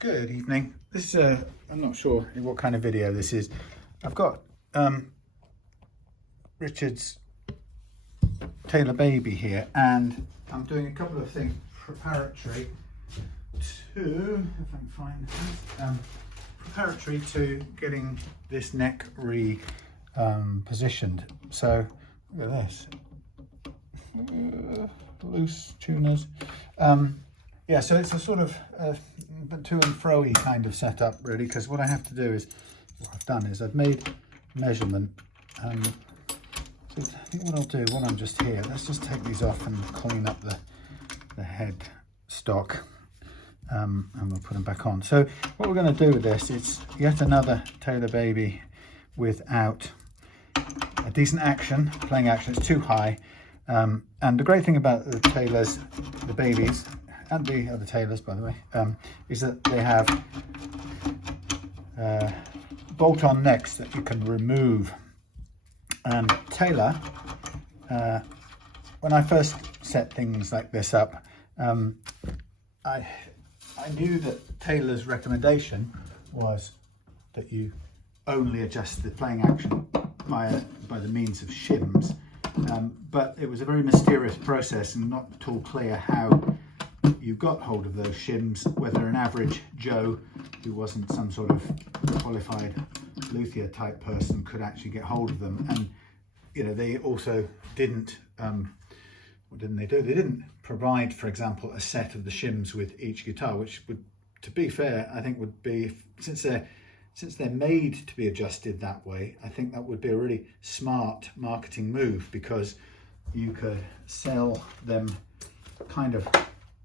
Good evening. This is I'm not sure what kind of video this is. I've got Richard's Taylor baby here, and I'm doing a couple of things preparatory to, if I can find preparatory to getting this neck positioned. So look at this, loose tuners. Yeah, so it's a sort of to and fro-y kind of setup, really, because what I have to do is, what I've done is I've made measurement. So I think what I'll do when I'm just here, let's just take these off and clean up the head stock, and we'll put them back on. So what we're going to do with this, it's yet another Taylor baby without a decent action, playing action. It's too high. And the great thing about the Taylors, the babies, and the other Taylors, by the way, is that they have bolt-on necks that you can remove. And Taylor, when I first set things like this up, I knew that Taylor's recommendation was that you only adjust the playing action by the means of shims, but it was a very mysterious process and not at all clear how you got hold of those shims, whether an average Joe who wasn't some sort of qualified luthier type person could actually get hold of them. And you know, they also didn't what didn't they do? They didn't provide, for example, a set of the shims with each guitar, which would, to be fair, I think would be, since they're made to be adjusted that way, I think that would be a really smart marketing move, because you could sell them kind of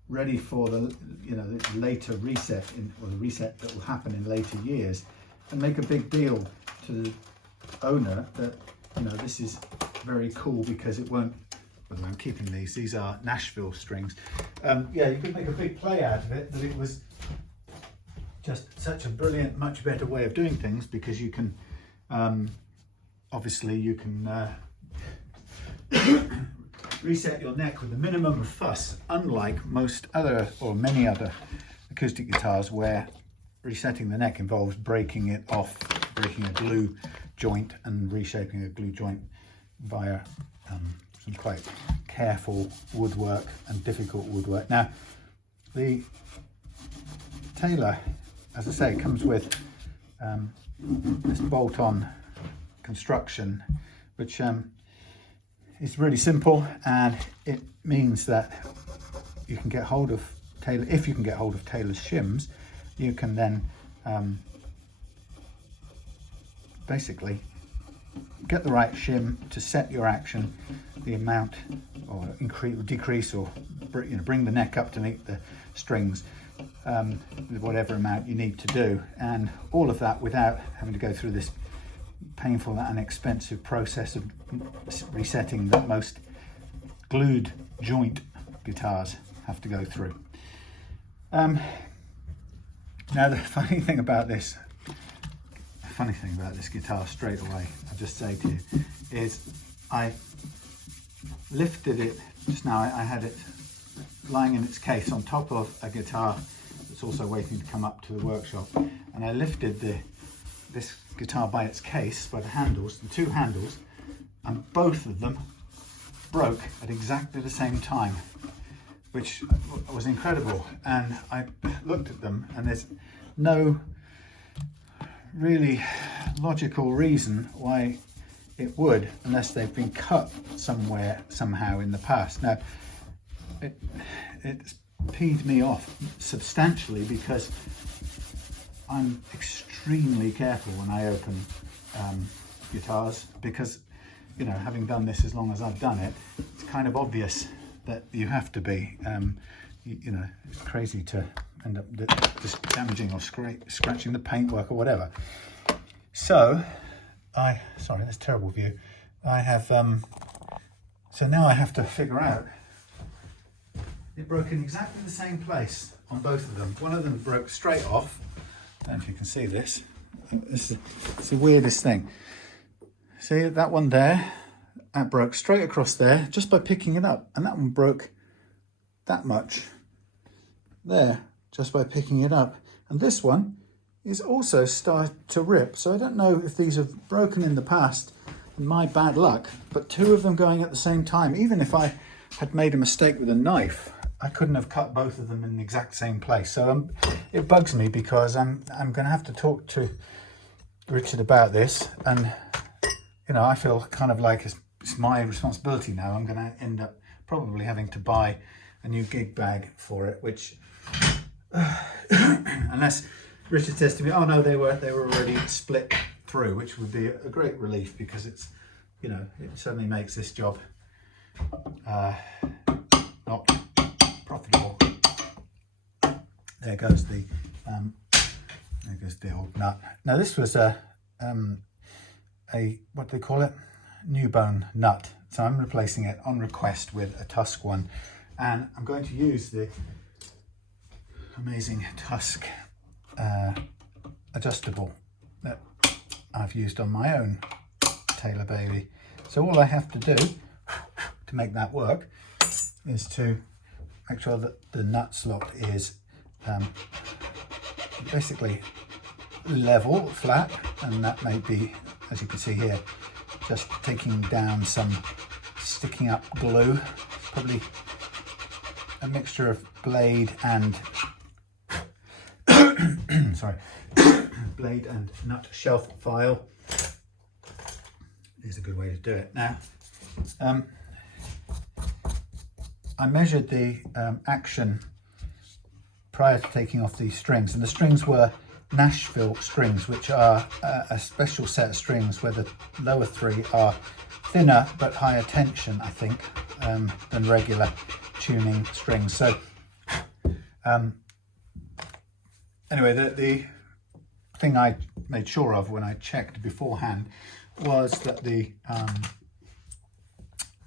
ready for the, you know, the later reset or the reset that will happen in later years, and make a big deal to the owner that, you know, this is very cool because it won't, well, I'm keeping these are Nashville strings. Yeah, you could make a big play out of it, that it was just such a brilliant, much better way of doing things, because you can, obviously you can reset your neck with a minimum of fuss, unlike most other, or many other acoustic guitars, where resetting the neck involves breaking it off, breaking a glue joint and reshaping a glue joint via some quite careful woodwork and difficult woodwork. Now, the Taylor, as I say, comes with this bolt-on construction, which it's really simple, and it means that you can get hold of Taylor. If you can get hold of Taylor's shims, you can then basically get the right shim to set your action, the amount, or increase, decrease, or bring the neck up to meet the strings, whatever amount you need to do, and all of that without having to go through this painful and expensive process of resetting that most glued joint guitars have to go through. Now, the funny thing about this guitar, straight away, I'll just say to you, is I lifted it just now. I had it lying in its case on top of a guitar that's also waiting to come up to the workshop, and I lifted this guitar by its case, by the handles, the two handles, and both of them broke at exactly the same time, which was incredible. And I looked at them, and there's no really logical reason why it would, unless they've been cut somewhere, somehow in the past. Now, it's peed me off substantially, because I'm extremely careful when I open guitars, because, you know, having done this as long as I've done it, it's kind of obvious that you have to be. You know, it's crazy to end up just damaging or scratching the paintwork or whatever. So sorry, that's a terrible view. I have, so now I have to figure out, it broke in exactly the same place on both of them. One of them broke straight off. I don't know if you can see this. It's the weirdest thing. See that one there? That broke straight across there just by picking it up. And that one broke that much there just by picking it up. And this one is also starting to rip. So I don't know if these have broken in the past and my bad luck, but two of them going at the same time. Even if I had made a mistake with a knife, I couldn't have cut both of them in the exact same place. So it bugs me because I'm going to have to talk to Richard about this. And, you know, I feel kind of like it's my responsibility now. I'm going to end up probably having to buy a new gig bag for it, which, unless Richard says to me, oh no, they were already split through, which would be a great relief, because it's, you know, it certainly makes this job not profitable. There goes the old nut. Now this was a what do they call it? New bone nut. So I'm replacing it on request with a Tusk one, and I'm going to use the amazing Tusk adjustable that I've used on my own Taylor baby. So all I have to do to make that work is to make sure that the nut slot is basically level, flat, and that may be, as you can see here, just taking down some sticking up glue. It's probably a mixture of blade and sorry, blade and nut shelf file is a good way to do it. Now, I measured the action prior to taking off these strings, and the strings were Nashville strings, which are a special set of strings where the lower three are thinner but higher tension, I think, than regular tuning strings. So anyway, the thing I made sure of when I checked beforehand was that the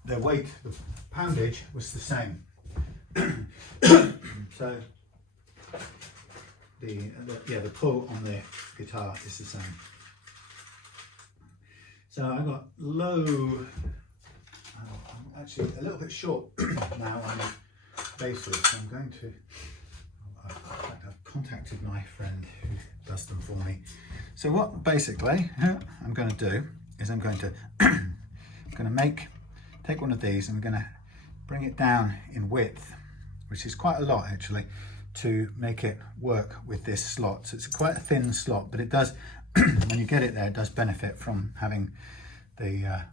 weight, the poundage, was the same. So the pull on the guitar is the same. So I got low. I'm actually a little bit short now on the basses, so I'm going to. I've contacted my friend who does them for me. So what basically I'm going to do is I'm going to take one of these and I'm going to bring it down in width, which is quite a lot actually, to make it work with this slot. So it's quite a thin slot, but it does, when you get it there, it does benefit from having the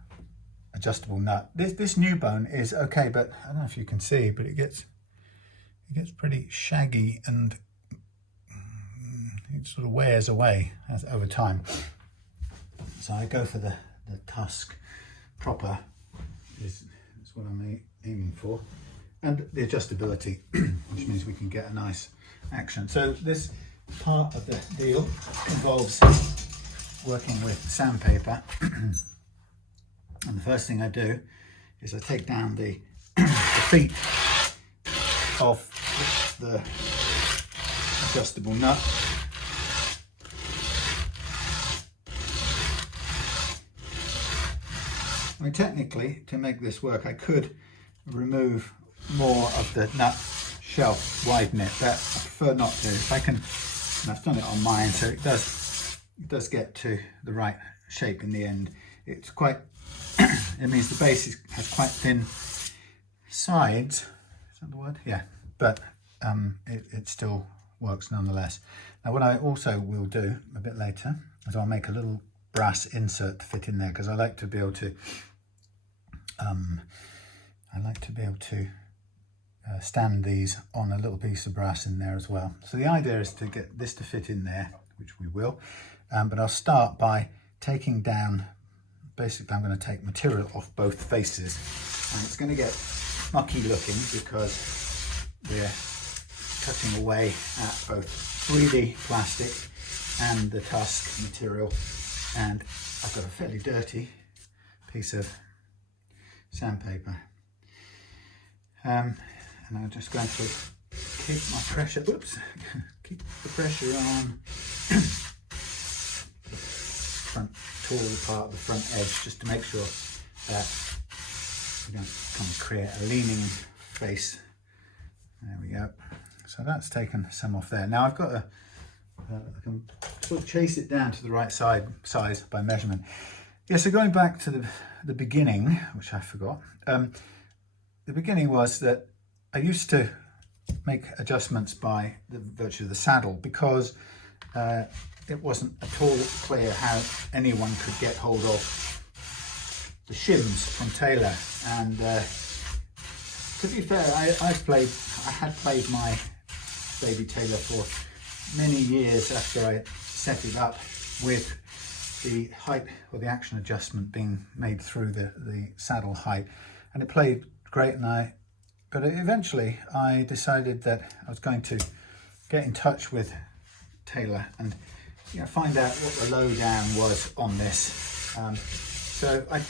adjustable nut. This new bone is okay, but I don't know if you can see, but it gets pretty shaggy and it sort of wears away over time. So I go for the Tusk proper, is what I'm aiming for, and the adjustability, which means we can get a nice action. So this part of the deal involves working with sandpaper, and the first thing I do is I take down the feet of the adjustable nut. I mean, technically, to make this work, I could remove more of the nut shelf, widen it, but I prefer not to. If I can, and I've done it on mine, so it does get to the right shape in the end. It's quite, it means the bass has quite thin sides. Is that the word? Yeah, but it still works nonetheless. Now what I also will do a bit later is I'll make a little brass insert to fit in there, because I like to be able to stand these on a little piece of brass in there as well. So the idea is to get this to fit in there, which we will, but I'll start by taking down, basically I'm going to take material off both faces, and it's going to get mucky looking because we're cutting away at both 3D plastic and the Tusk material, and I've got a fairly dirty piece of sandpaper, and I'm just going to keep my pressure, keep the pressure on the front tall part of the front edge, just to make sure that we don't kind of create a leaning face. There we go. So that's taken some off there. Now I've got I can sort of chase it down to the right size by measurement. Yeah, so going back to the beginning, which I forgot, the beginning was that I used to make adjustments by the virtue of the saddle because it wasn't at all clear how anyone could get hold of the shims from Taylor. And to be fair, I had played my baby Taylor for many years after I set it up with the height or the action adjustment being made through the saddle height, and it played great. But eventually I decided that I was going to get in touch with Taylor and find out what the lowdown was on this. So I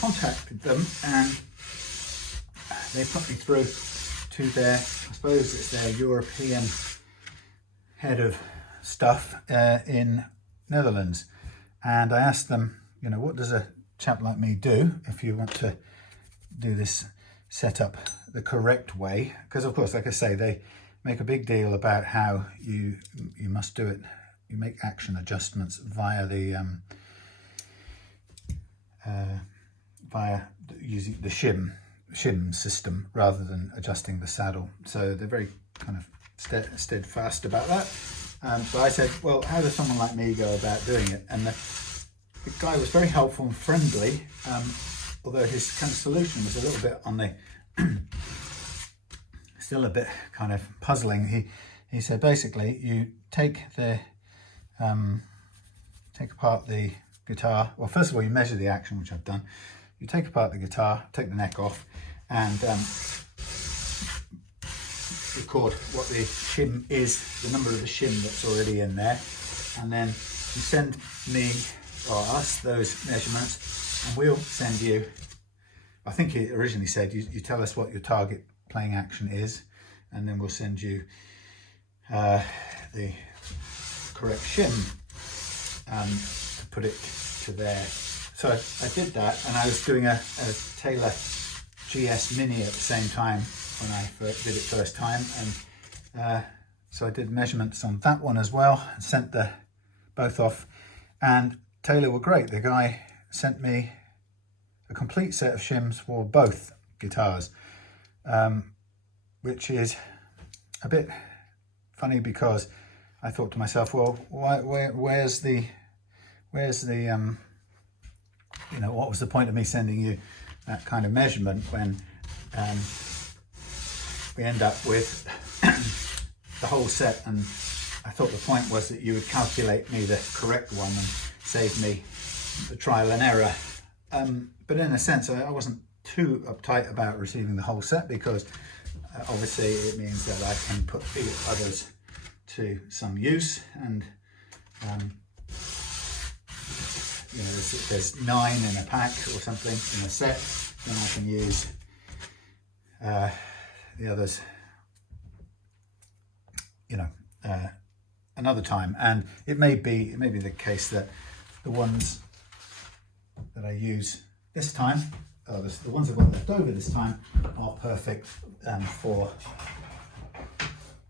contacted them and they put me through to their, I suppose it's their European head of stuff in Netherlands. And I asked them, what does a chap like me do if you want to do this setup the correct way? Because of course, like I say, they make a big deal about how you must do it. You make action adjustments via the using the shim system rather than adjusting the saddle. So they're very kind of steadfast about that. So I said, well, how does someone like me go about doing it? And the guy was very helpful and friendly, although his kind of solution was a little bit on the still a bit kind of puzzling. He said basically you take apart the guitar. Well, first of all, you measure the action, which I've done. You take apart the guitar, take the neck off, and record what the shim is, the number of the shim that's already in there, and then you send me or us those measurements, and we'll send you. I think he originally said you tell us what your target playing action is, and then we'll send you the correct shim to put it to there. So I did that, and I was doing a Taylor GS Mini at the same time when I did it first time, and so I did measurements on that one as well and sent both off, and Taylor were great. The guy sent me a complete set of shims for both guitars, which is a bit funny because I thought to myself, well, where's the what was the point of me sending you that kind of measurement when we end up with the whole set? And I thought the point was that you would calculate me the correct one and save me the trial and error. But in a sense, I wasn't too uptight about receiving the whole set because obviously it means that I can put the others to some use, and there's 9 in a pack or something in a set, then I can use the others another time. And it may be the case that the ones that I use this time, the ones I've got left over this time, are perfect for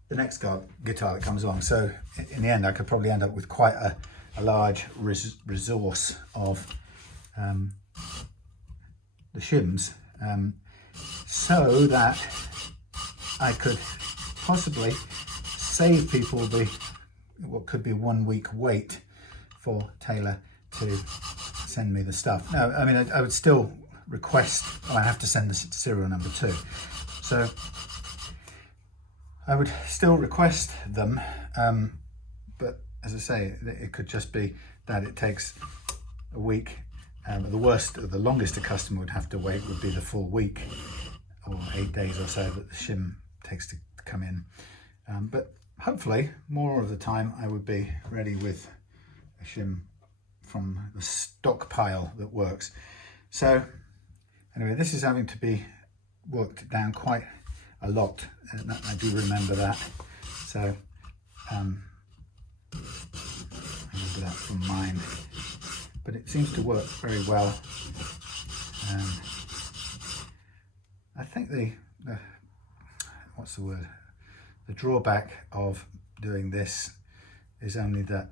the next guitar that comes along. So in the end, I could probably end up with quite a large resource of the shims, so that I could possibly save people what could be 1 week wait for Taylor to send me the stuff. Now, I mean, I would still request, I have to send the serial number too. So I would still request them, but as I say, it could just be that it takes a week. The longest a customer would have to wait would be the full week, or 8 days or so that the shim takes to come in. But hopefully, more of the time, I would be ready with a shim from the stockpile that works. So anyway, this is having to be worked down quite a lot, and I do remember that. So I remember that from mine, but it seems to work very well. I think the what's the word? The drawback of doing this is only that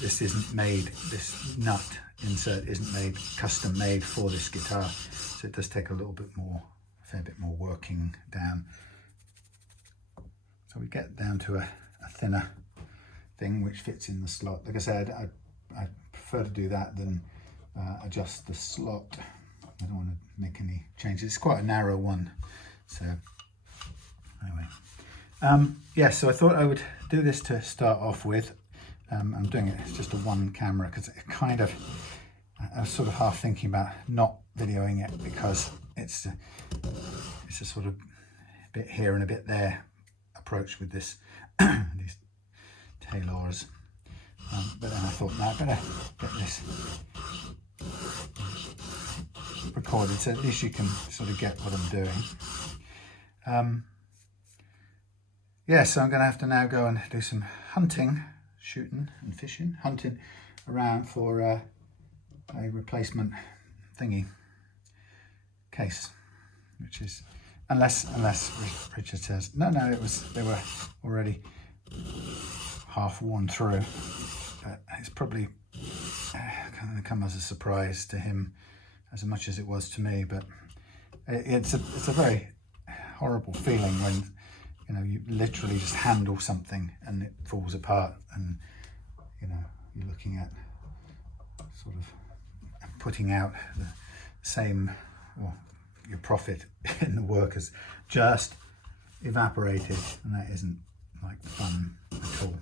this isn't made, this nut insert isn't made, custom made for this guitar, so it does take a little bit more, a fair bit more working down. So we get down to a thinner thing which fits in the slot. Like I said, I prefer to do that than adjust the slot. I don't want to make any changes. It's quite a narrow one, so anyway. Yeah, so I thought I would do this to start off with. I'm doing it, it's just a one camera because it kind of, I was sort of half thinking about not videoing it because it's a sort of bit here and a bit there approach with this these tailors. But then I thought, no, I better get this recorded so at least you can sort of get what I'm doing. Yeah, so I'm going to have to now go and do some hunting, shooting and fishing, hunting around for a replacement thingy case, which is, unless Richard says no, they were already half worn through. It's probably going to come as a surprise to him as much as it was to me, but it's a very horrible feeling when you literally just handle something and it falls apart, and you're looking at sort of putting out the same, or your profit in the work has just evaporated, and that isn't like fun at all.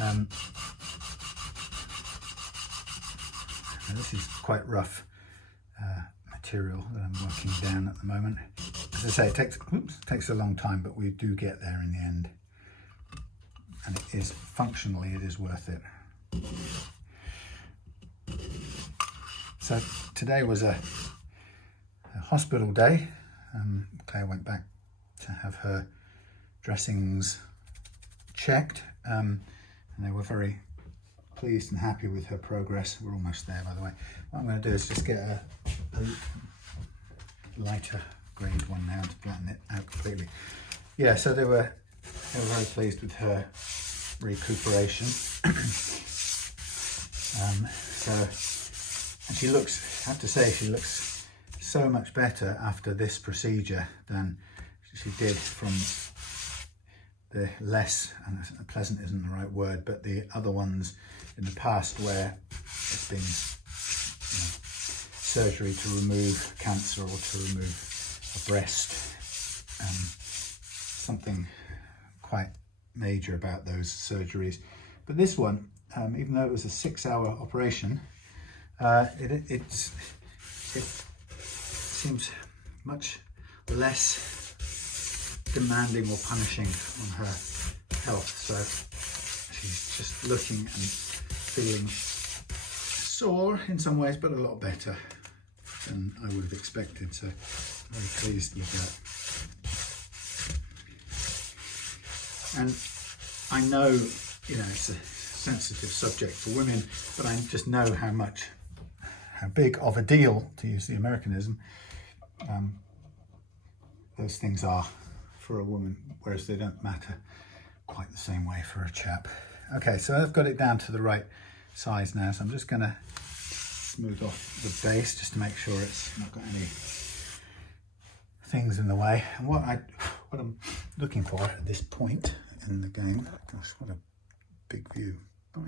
And this is quite rough material that I'm working down at the moment. As I say, it takes a long time, but we do get there in the end, and it is functionally, it is worth it. So today was a hospital day. Claire went back to have her dressings checked, and they were very pleased and happy with her progress. We're almost there, by the way. What I'm going to do is just get a lighter grade one now to flatten it out completely. Yeah, so they were very pleased with her recuperation. And she looks, I have to say, she looks so much better after this procedure than she did from the less, and pleasant isn't the right word, but the other ones in the past where it's been surgery to remove cancer or to remove a breast. Something quite major about those surgeries. But this one, even though it was a 6-hour operation, it seems much less demanding or punishing on her health. So she's just looking and feeling sore in some ways, but a lot better than I would have expected. So very pleased with that. And I know, it's a sensitive subject for women, but I just know how big of a deal, to use the Americanism, those things are for a woman, whereas they don't matter quite the same way for a chap. Okay, so I've got it down to the right size now, so I'm just going to smooth off the base just to make sure it's not got any things in the way. And what I'm looking for at this point in the game, gosh, what a big view. What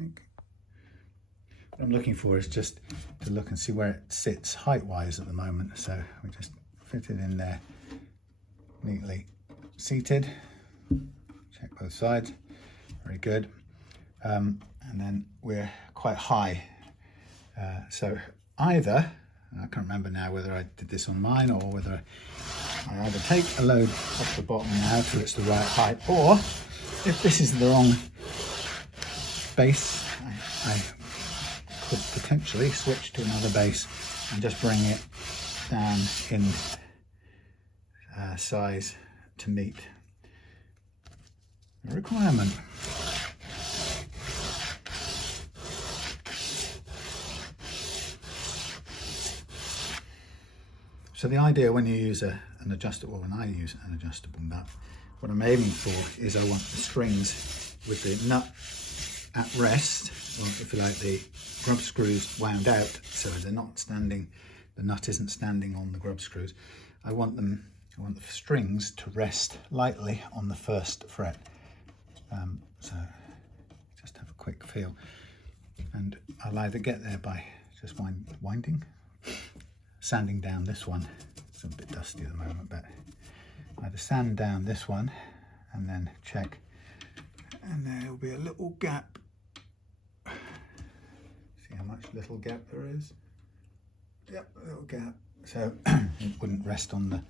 I'm looking for is just to look and see where it sits height-wise at the moment. So we just fit it in there, neatly seated. Check both sides, very good. And then we're quite high. So either, I can't remember now whether I did this on mine or whether I either take a load off the bottom now till it's the right height, or if this is the wrong base, I could potentially switch to another base and just bring it down in size to meet the requirement. So the idea when you use a an adjustable, when I use an adjustable nut, what I'm aiming for is I want the strings with the nut at rest, or if you like, the grub screws wound out so they're not standing, the nut isn't standing on the grub screws. I want the strings to rest lightly on the first fret. So just have a quick feel, and I'll either get there by just winding, sanding down this one. It's a bit dusty at the moment, but either sand down this one and then check, and there'll be a little gap. See how much little gap there is? Yep, a little gap. So it wouldn't rest on the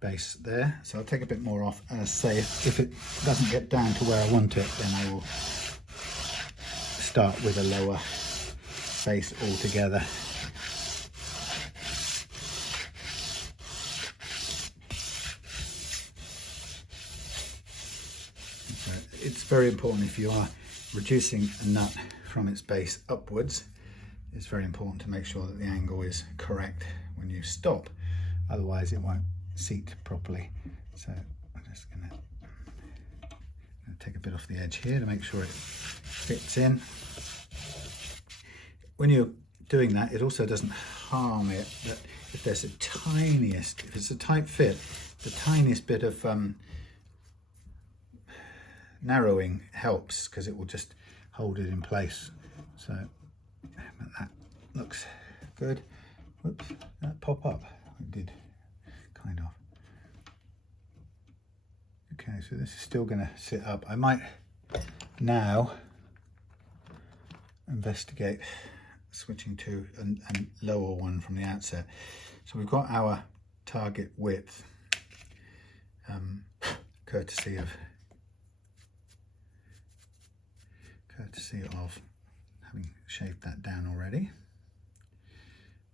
base there. So I'll take a bit more off, and as I say, if it doesn't get down to where I want it, then I will start with a lower base altogether. So it's very important, if you are reducing a nut from its base upwards, it's very important to make sure that the angle is correct when you stop, otherwise it won't seat properly. So I'm just going to take a bit off the edge here to make sure it fits in. When you're doing that, it also doesn't harm it that if there's a tiniest, if it's a tight fit, the tiniest bit of narrowing helps, because it will just hold it in place. So that looks good. Whoops, did that pop up? It did, kind of. Okay, so this is still going to sit up. I might now investigate switching to a lower one from the outset. So we've got our target width, courtesy of having shaved that down already.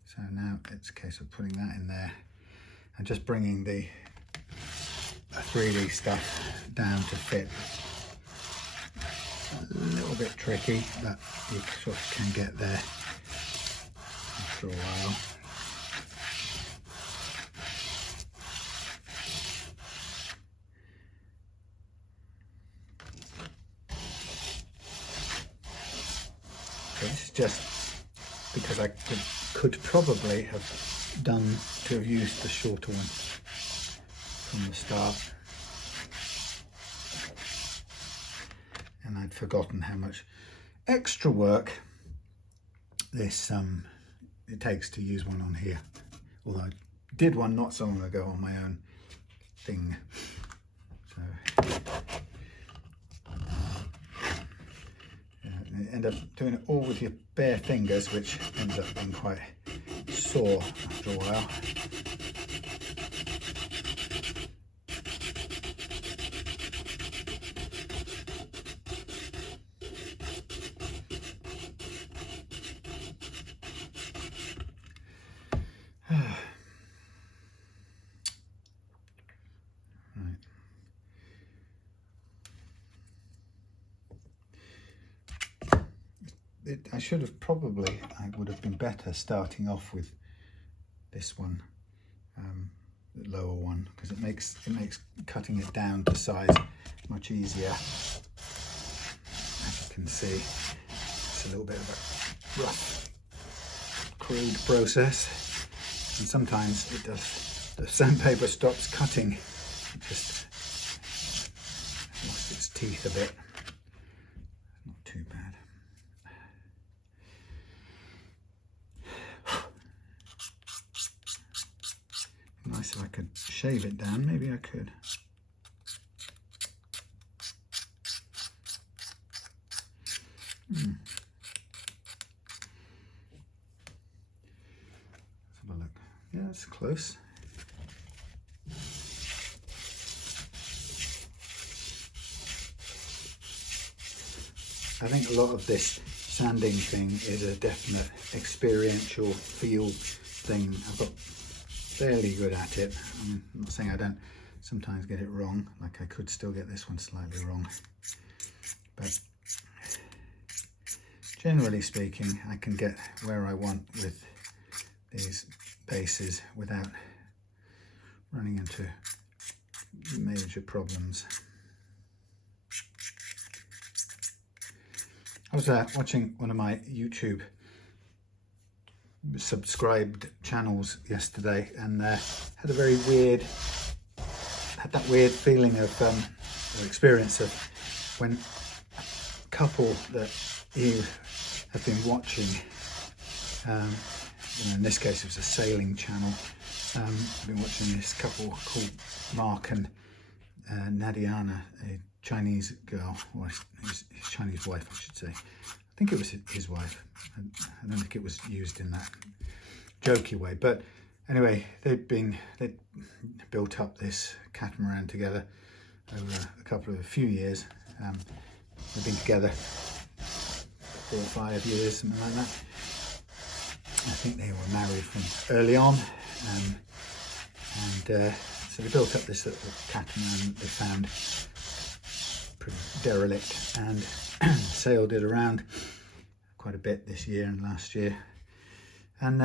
So now it's a case of putting that in there and just bringing the 3D stuff down to fit. A little bit tricky, but you sort of can get there after a while. So this is just because I could probably have done to have used the shorter one from the start, and I'd forgotten how much extra work this it takes to use one on here, although I did one not so long ago on my own thing. So you end up doing it all with your bare fingers, which ends up being quite sore after a while. I would have been better starting off with this one, the lower one, because it makes cutting it down to size much easier. As you can see, it's a little bit of a rough, crude process, and sometimes it does. The sandpaper stops cutting; it just lost its teeth a bit. Not too bad. Nice if I could shave it down. Maybe I could. Let's have a look. Yeah, it's close. I think a lot of this sanding thing is a definite experiential feel thing. I've got fairly good at it. I'm not saying I don't sometimes get it wrong, like I could still get this one slightly wrong, but generally speaking I can get where I want with these bases without running into major problems. I was watching one of my YouTube subscribed channels yesterday, and had a very weird, had that weird feeling of or experience of when a couple that you have been watching, you know, in this case it was a sailing channel. I've been watching this couple called Mark and Nadiana, a Chinese girl, or his Chinese wife, I should say. I think it was his wife. I don't think it was used in that jokey way. But anyway, they'd built up this catamaran together over a few years. They've been together 4 or 5 years, something like that. I think they were married from early on. So they built up this little catamaran that they found pretty derelict, and sailed it around quite a bit this year and last year. And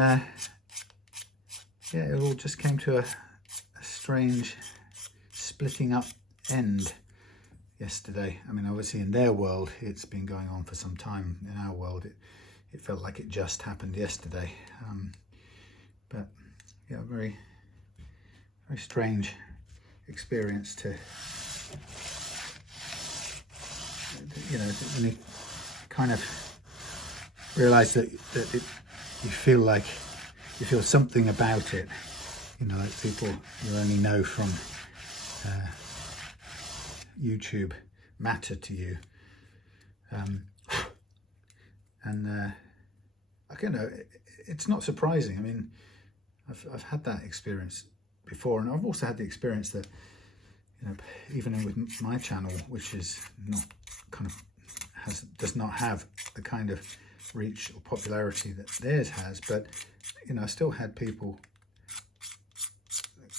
yeah, it all just came to a strange splitting up end yesterday. I mean, obviously in their world it's been going on for some time. In our world it felt like it just happened yesterday. But yeah, very strange experience to, you know, when you kind of realise that you feel something about it, you know, like people you only know from YouTube matter to you, and you know, it's not surprising. I mean, I've had that experience before, and I've also had the experience that, you know, even with my channel, which is not kind of does not have the kind of reach or popularity that theirs has, but you know, I still had people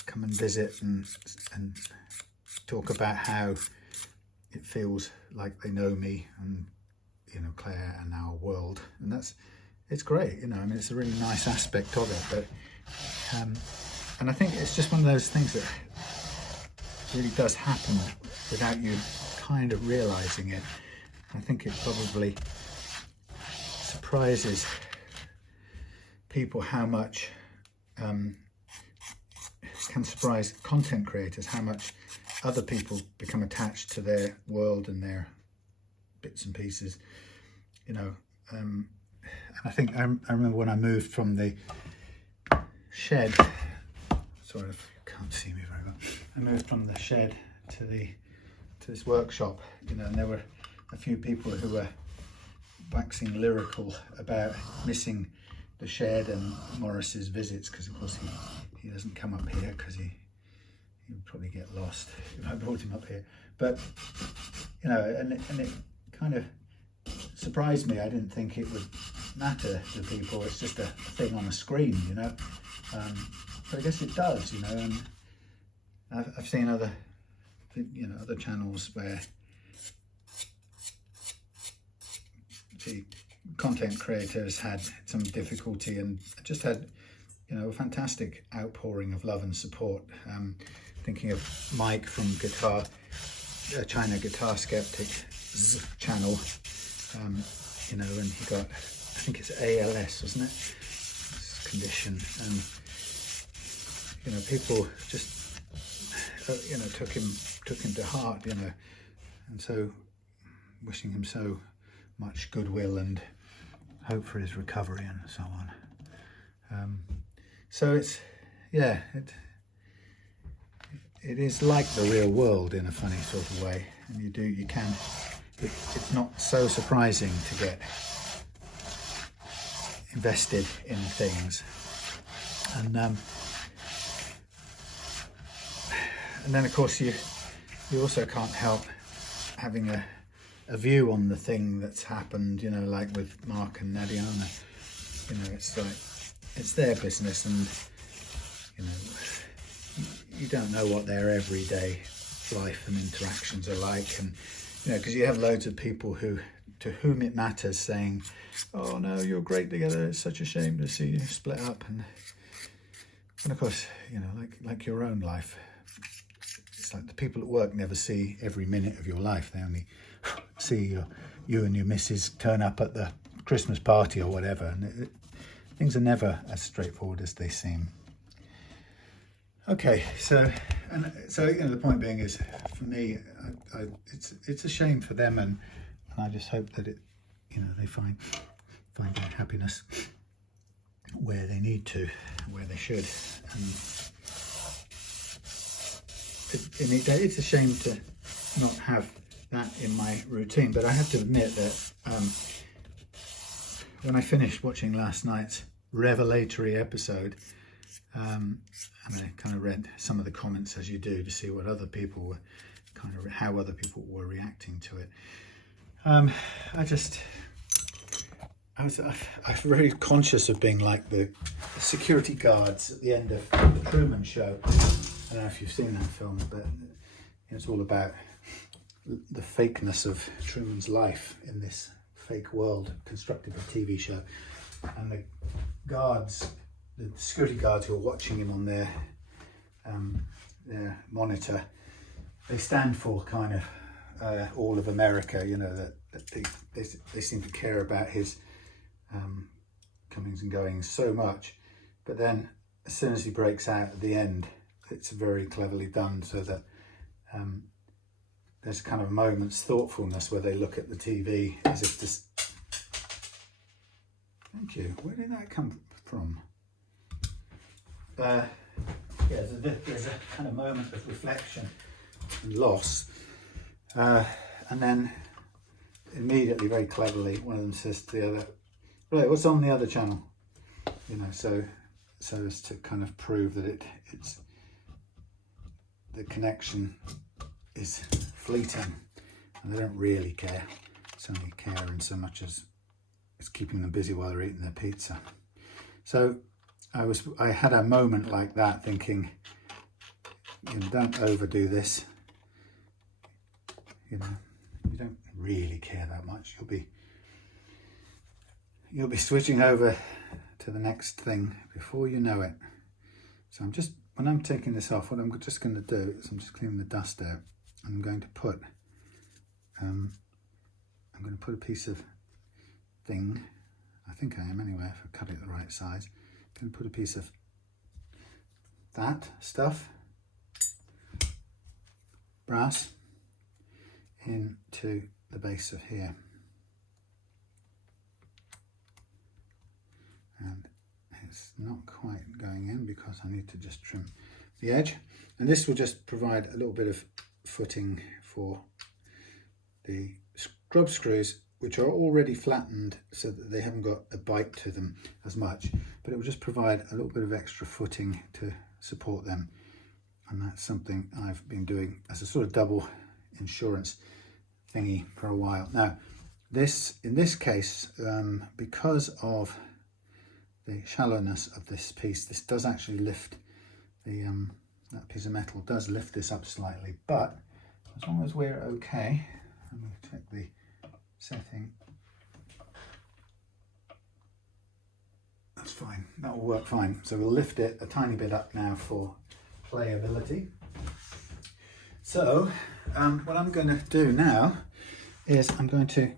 come and visit and talk about how it feels like they know me and, you know, Claire and our world, and it's great, you know. I mean, it's a really nice aspect of it, but and I think it's just one of those things that really does happen without you kind of realizing it. I think it probably surprises people how much can surprise content creators, how much other people become attached to their world and their bits and pieces, you know. And I think I remember when I moved from the shed, sorry if you can't see me very well, I moved from the shed to this workshop, you know, and there were a few people who were waxing lyrical about missing the shed and Morris's visits, because of course he doesn't come up here because he would probably get lost if I brought him up here. But you know, and it kind of surprised me. I didn't think it would matter to people. It's just a thing on a screen, you know. But I guess it does, you know. And I've seen other, you know, other channels where the content creators had some difficulty and just had, you know, a fantastic outpouring of love and support. Thinking of Mike from China Guitar Skeptic's channel, you know, and he got, I think it's ALS, wasn't it? This condition, and you know, people just, you know, took him to heart, you know, and so wishing him so much goodwill and hope for his recovery and so on. So it's, yeah, it is like the real world in a funny sort of way, and it's not so surprising to get invested in things, and then of course you also can't help having a view on the thing that's happened, you know, like with Mark and Nadiana. You know, it's like, it's their business, and you know, you don't know what their everyday life and interactions are like, and you know, because you have loads of people to whom it matters saying, "Oh no, you're great together. It's such a shame to see you split up," and And of course, you know, like your own life, it's like the people at work never see every minute of your life. They only see you and your missus turn up at the Christmas party or whatever, and things are never as straightforward as they seem. Okay, so you know, the point being is, for me, it's a shame for them, and I just hope that you know, they find their happiness where they need to, where they should, and it's a shame to not have that in my routine. But I have to admit that when I finished watching last night's revelatory episode, and I kind of read some of the comments, as you do, to see what other people were how other people were reacting to it. I was very conscious of being like the security guards at the end of the Truman Show. I don't know if you've seen that film, but it's all about the fakeness of Truman's life in this fake world constructed a TV show. And the security guards who are watching him on their monitor, they stand for kind of all of America, you know, that they seem to care about his comings and goings so much. But then as soon as he breaks out at the end, it's very cleverly done, so that there's kind of a moment's thoughtfulness where they look at the TV as if this... Thank you. Where did that come from? There's a kind of moment of reflection and loss, and then immediately, very cleverly, one of them says to the other, "Right, what's on the other channel?" You know, so as to kind of prove that it's the connection is fleeting, and they don't really care. It's only care in so much as it's keeping them busy while they're eating their pizza. So I had a moment like that, thinking, you know, don't overdo this. You know, you don't really care that much. You'll be switching over to the next thing before you know it. So when I'm taking this off, what I'm just going to do is I'm just cleaning the dust out. I'm going to put a piece of thing. I think I am anyway, if I cut it the right size. I'm going to put a piece of that stuff, brass, into the base of here. And it's not quite going in because I need to just trim the edge. And this will just provide a little bit of footing for the scrub screws, which are already flattened so that they haven't got a bite to them as much, but it will just provide a little bit of extra footing to support them. And that's something I've been doing as a sort of double insurance thingy for a while. Now, in this case, because of the shallowness of this piece, this does actually lift that piece of metal does lift this up slightly, but as long as we're okay, I'm going to check the setting. That's fine, that will work fine. So we'll lift it a tiny bit up now for playability. So what I'm going to do now is I'm going to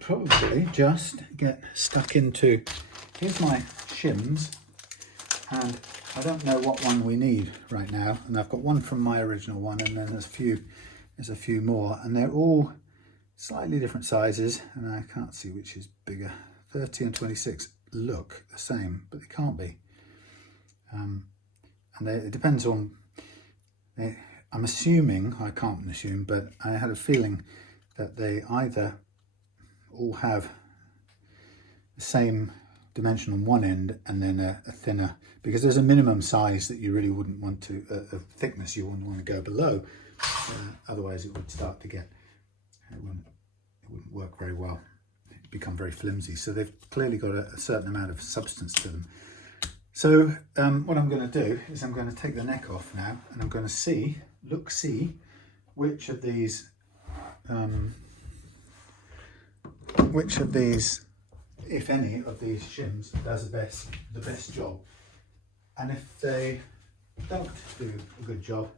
probably just get stuck into, here's my shims, and I don't know what one we need right now, and I've got one from my original one, and then there's a few more, and they're all slightly different sizes, and I can't see which is bigger. 30 and 26 look the same, but they can't be. And it depends on, I'm assuming, I can't assume, but I had a feeling that they either all have the same dimension on one end and then a thinner, because there's a minimum size that you really wouldn't want to, a thickness you wouldn't want to go below, otherwise it would start to get, it wouldn't work very well. It'd become very flimsy. So they've clearly got a certain amount of substance to them. So what I'm going to do is I'm going to take the neck off now, and I'm going to see which of these, if any of these shims does the best job. And if they don't do a good job,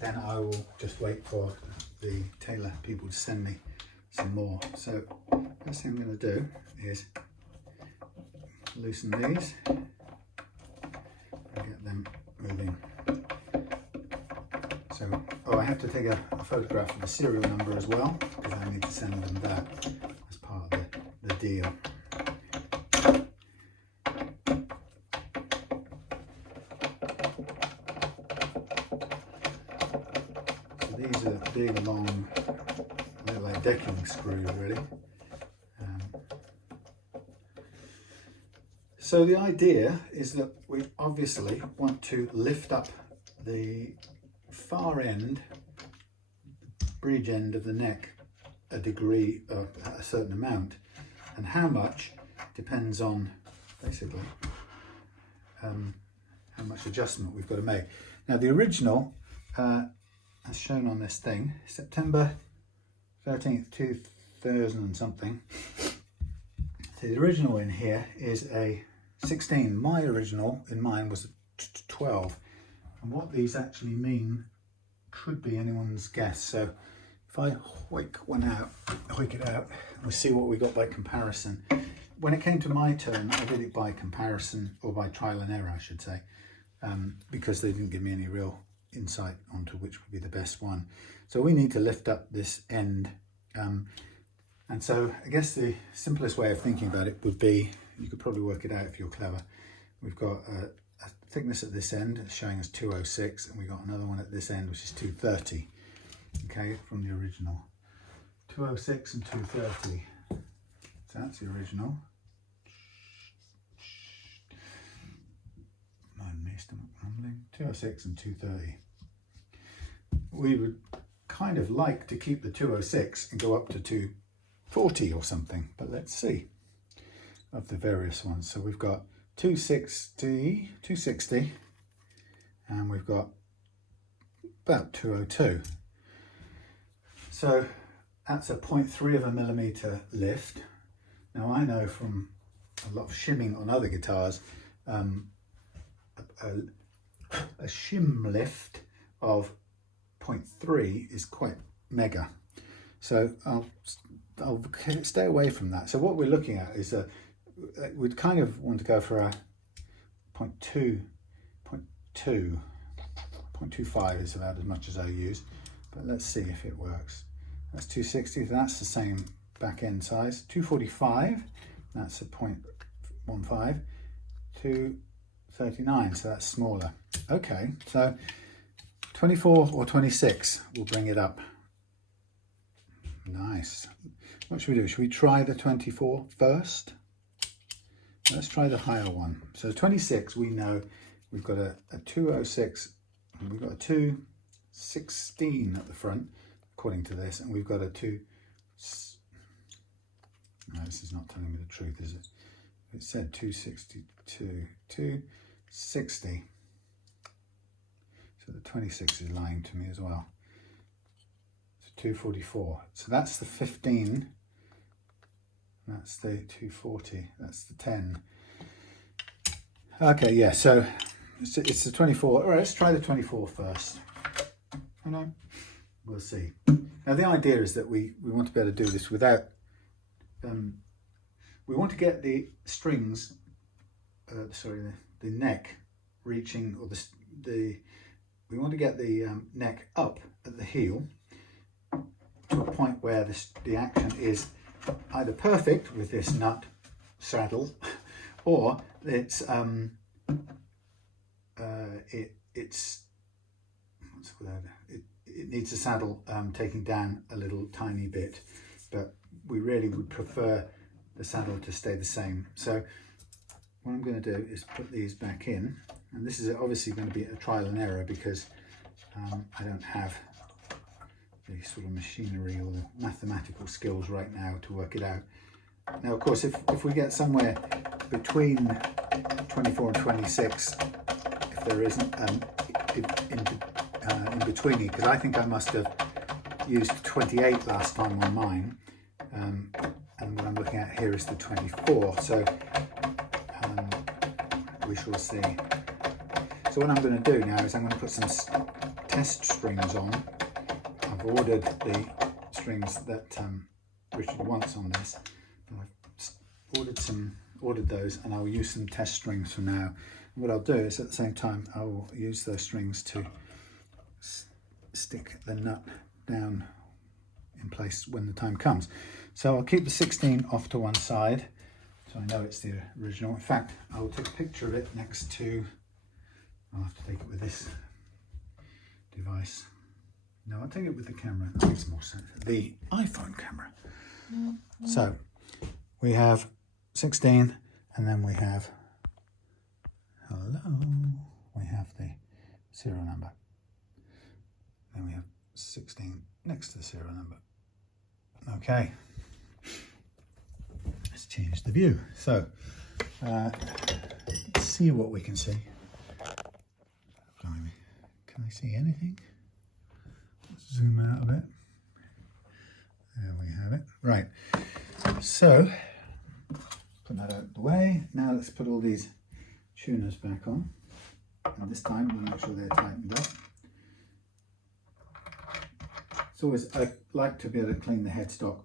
then I will just wait for the tailor people to send me some more. So first thing I'm going to do is loosen these and get them moving. So, oh, I have to take a photograph of the serial number as well, because I need to send them that as part of the deal. So these are big, long, they're like decking screws, really. So the idea is that we obviously want to lift up the far end, bridge end of the neck a degree, a certain amount, and how much depends on basically how much adjustment we've got to make. Now the original, as shown on this thing, September 13th 2000 and something. So the original in here is a 16. My original in mine was 12, and what these actually mean could be anyone's guess. So if I hoik it out, we'll see what we got by comparison. When it came to my turn, I did it by comparison, or by trial and error, I should say, because they didn't give me any real insight onto which would be the best one. So we need to lift up this end, and so I guess the simplest way of thinking about it would be, you could probably work it out if you're clever. We've got a thickness at this end showing us 206, and we've got another one at this end which is 230, okay, from the original. 206 and 230, so that's the original. Mind me, stomach rumbling. 206 and 230. We would kind of like to keep the 206 and go up to 240 or something, but let's see, of the various ones. So we've got 260, and we've got about 202. So that's a 0.3 of a millimeter lift. Now I know from a lot of shimming on other guitars, a shim lift of 0.3 is quite mega. So I'll stay away from that. So what we're looking at is we'd kind of want to go for a 0.25 is about as much as I use, but let's see if it works. That's 260, that's the same back end size. 245, that's a 0.15. 239, so that's smaller. Okay, so 24 or 26 will bring it up. Nice. What should we do? Should we try the 24 first? Let's try the higher one. So 26, we know we've got a 206, and we've got a 216 at the front, according to this, and we've got a no, this is not telling me the truth, is it? It said 262, 260. So the 26 is lying to me as well. So 244. So that's the 15. That's the 240, that's the 10. Okay, yeah, so it's the 24. All right, let's try the 24 first. I know, we'll see. Now the idea is that we want to be able to do this without, we want to get the strings, the neck reaching, or we want to get the neck up at the heel to a point where the action is either perfect with this nut saddle, or it's it needs a saddle taking down a little tiny bit, but we really would prefer the saddle to stay the same. So what I'm going to do is put these back in, and this is obviously going to be a trial and error because I don't have the sort of machinery or the mathematical skills right now to work it out. Now, of course, if we get somewhere between 24 and 26, if there isn't in between, because I think I must have used 28 last time on mine, and what I'm looking at here is the 24. So we shall see. So what I'm going to do now is I'm going to put some test strings on. I've ordered the strings that Richard wants on this, but I've ordered those, and I'll use some test strings for now. And what I'll do is at the same time I will use those strings to stick the nut down in place when the time comes. So I'll keep the 16 off to one side, so I know it's the original. In fact, I will take a picture of it next to, I'll have to take it with this device. No, I'll take it with the camera, that makes more sense. The iPhone camera. So we have 16, and then we have, hello, we have the serial number. Then we have 16 next to the serial number. Okay, let's change the view. So let's see what we can see. Blimey, can I see anything? Let's zoom out a bit. There we have it. Right, so put that out of the way. Now let's put all these tuners back on, and this time we'll make sure they're tightened up. It's always, I like to be able to clean the headstock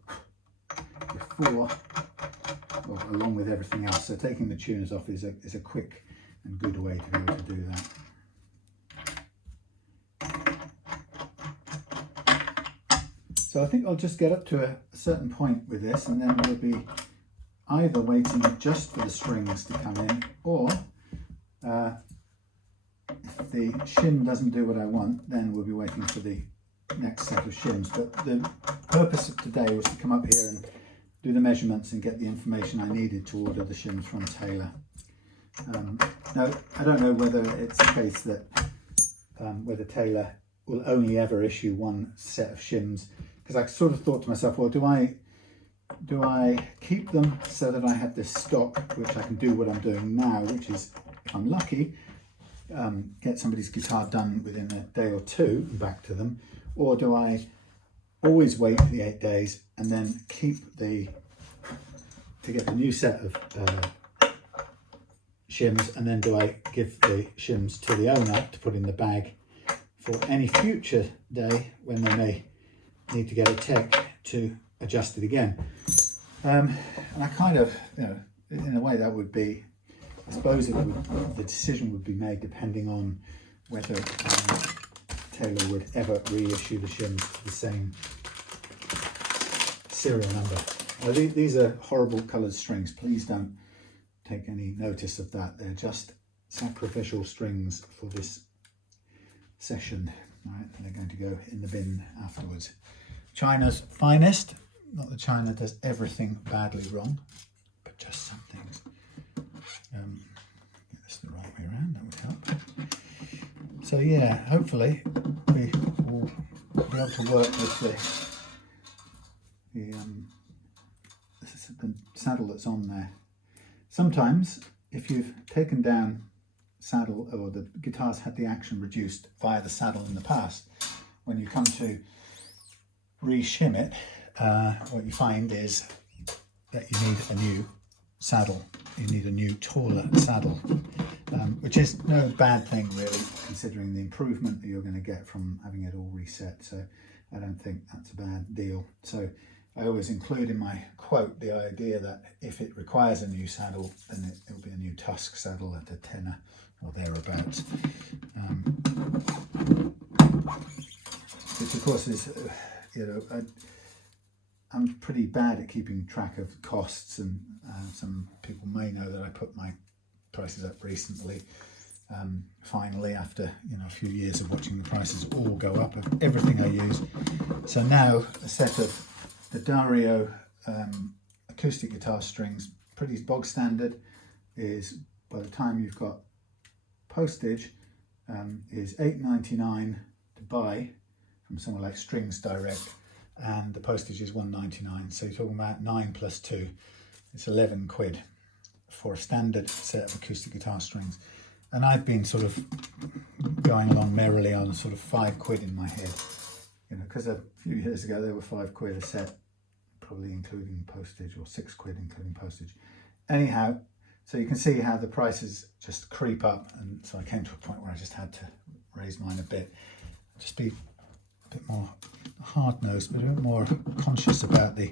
before, or along with everything else. So taking the tuners off is a quick and good way to be able to do that. So I think I'll just get up to a certain point with this, and then we'll be either waiting just for the strings to come in, or if the shim doesn't do what I want, then we'll be waiting for the next set of shims. But the purpose of today was to come up here and do the measurements and get the information I needed to order the shims from Taylor. Now, I don't know whether it's the case that whether Taylor will only ever issue one set of shims, because I sort of thought to myself, well, do I keep them so that I have this stock, which I can do what I'm doing now, which is, if I'm lucky, get somebody's guitar done within a day or two and back to them, or do I always wait for the 8 days and then keep to get the new set of shims, and then do I give the shims to the owner to put in the bag for any future day when they may need to get a tech to adjust it again. And I kind of, in a way that would be, I suppose the decision would be made depending on whether Taylor would ever reissue the shims to the same serial number. These are horrible coloured strings. Please don't take any notice of that. They're just sacrificial strings for this session. Right, and they're going to go in the bin afterwards. China's finest. Not that China does everything badly wrong, but just some things. Get this the right way around, that would help. So yeah, hopefully we will be able to work with the saddle that's on there. Sometimes, if you've taken down saddle, or the guitar's had the action reduced via the saddle in the past, when you come to re-shim it, what you find is that you need a new saddle. You need a new, taller saddle, which is no bad thing really, considering the improvement that you're going to get from having it all reset. So I don't think that's a bad deal. So I always include in my quote the idea that if it requires a new saddle, then it'll be a new Tusk saddle at a tenner or thereabouts. Which of course is, I'm pretty bad at keeping track of costs, and some people may know that I put my prices up recently. Finally, after a few years of watching the prices all go up of everything I use. So now a set of the Dario acoustic guitar strings, pretty bog standard, is, by the time you've got postage, is $8.99 to buy from somewhere like Strings Direct, and the postage is $1.99. So you're talking about 9 plus 2, it's 11 quid for a standard set of acoustic guitar strings. And I've been sort of going along merrily on sort of 5 quid in my head, because a few years ago they were 5 quid a set, probably including postage, or 6 quid including postage. Anyhow, So you can see how the prices just creep up, and so I came to a point where I just had to raise mine a bit, just be a bit more hard-nosed, but a bit more conscious about the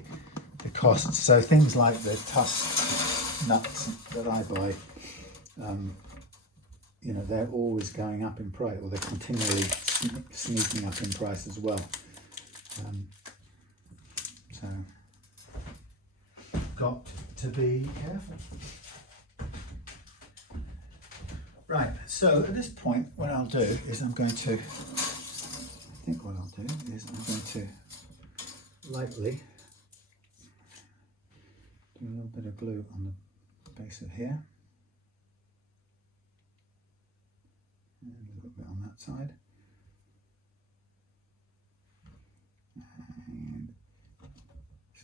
costs. So things like the tusk nuts that I buy, you know, they're always going up in price, or they're continually sneaking up in price as well. So got to be careful. Right, so at this point what I'll do is I'm going to lightly do a little bit of glue on the base of here, and a little bit on that side, and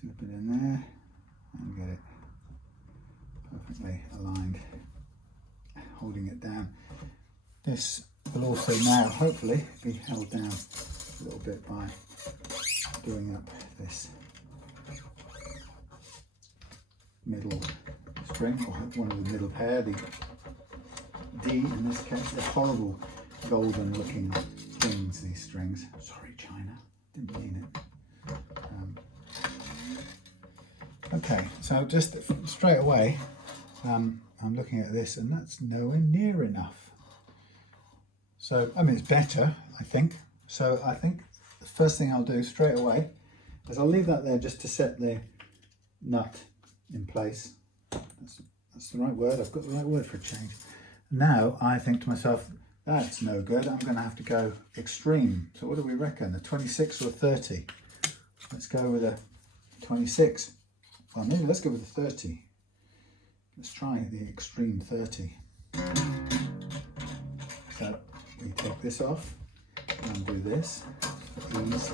slip it in there and get it perfectly aligned, holding it down. This will also now hopefully be held down a little bit by doing up this middle string, or one of the middle pair, the D in this case. They're horrible golden looking things, these strings. Sorry China, didn't mean it. Okay, so just straight away I'm looking at this and that's nowhere near enough. So I mean, it's better, I think. So I think the first thing I'll do straight away is I'll leave that there just to set the nut in place. That's the right word. I've got the right word for a change. Now I think to myself, that's no good. I'm going to have to go extreme. So what do we reckon? A 26 or a 30? Let's go with a 26. Well, maybe let's go with a 30. Let's try the extreme 30. So we take this off and do this for ease.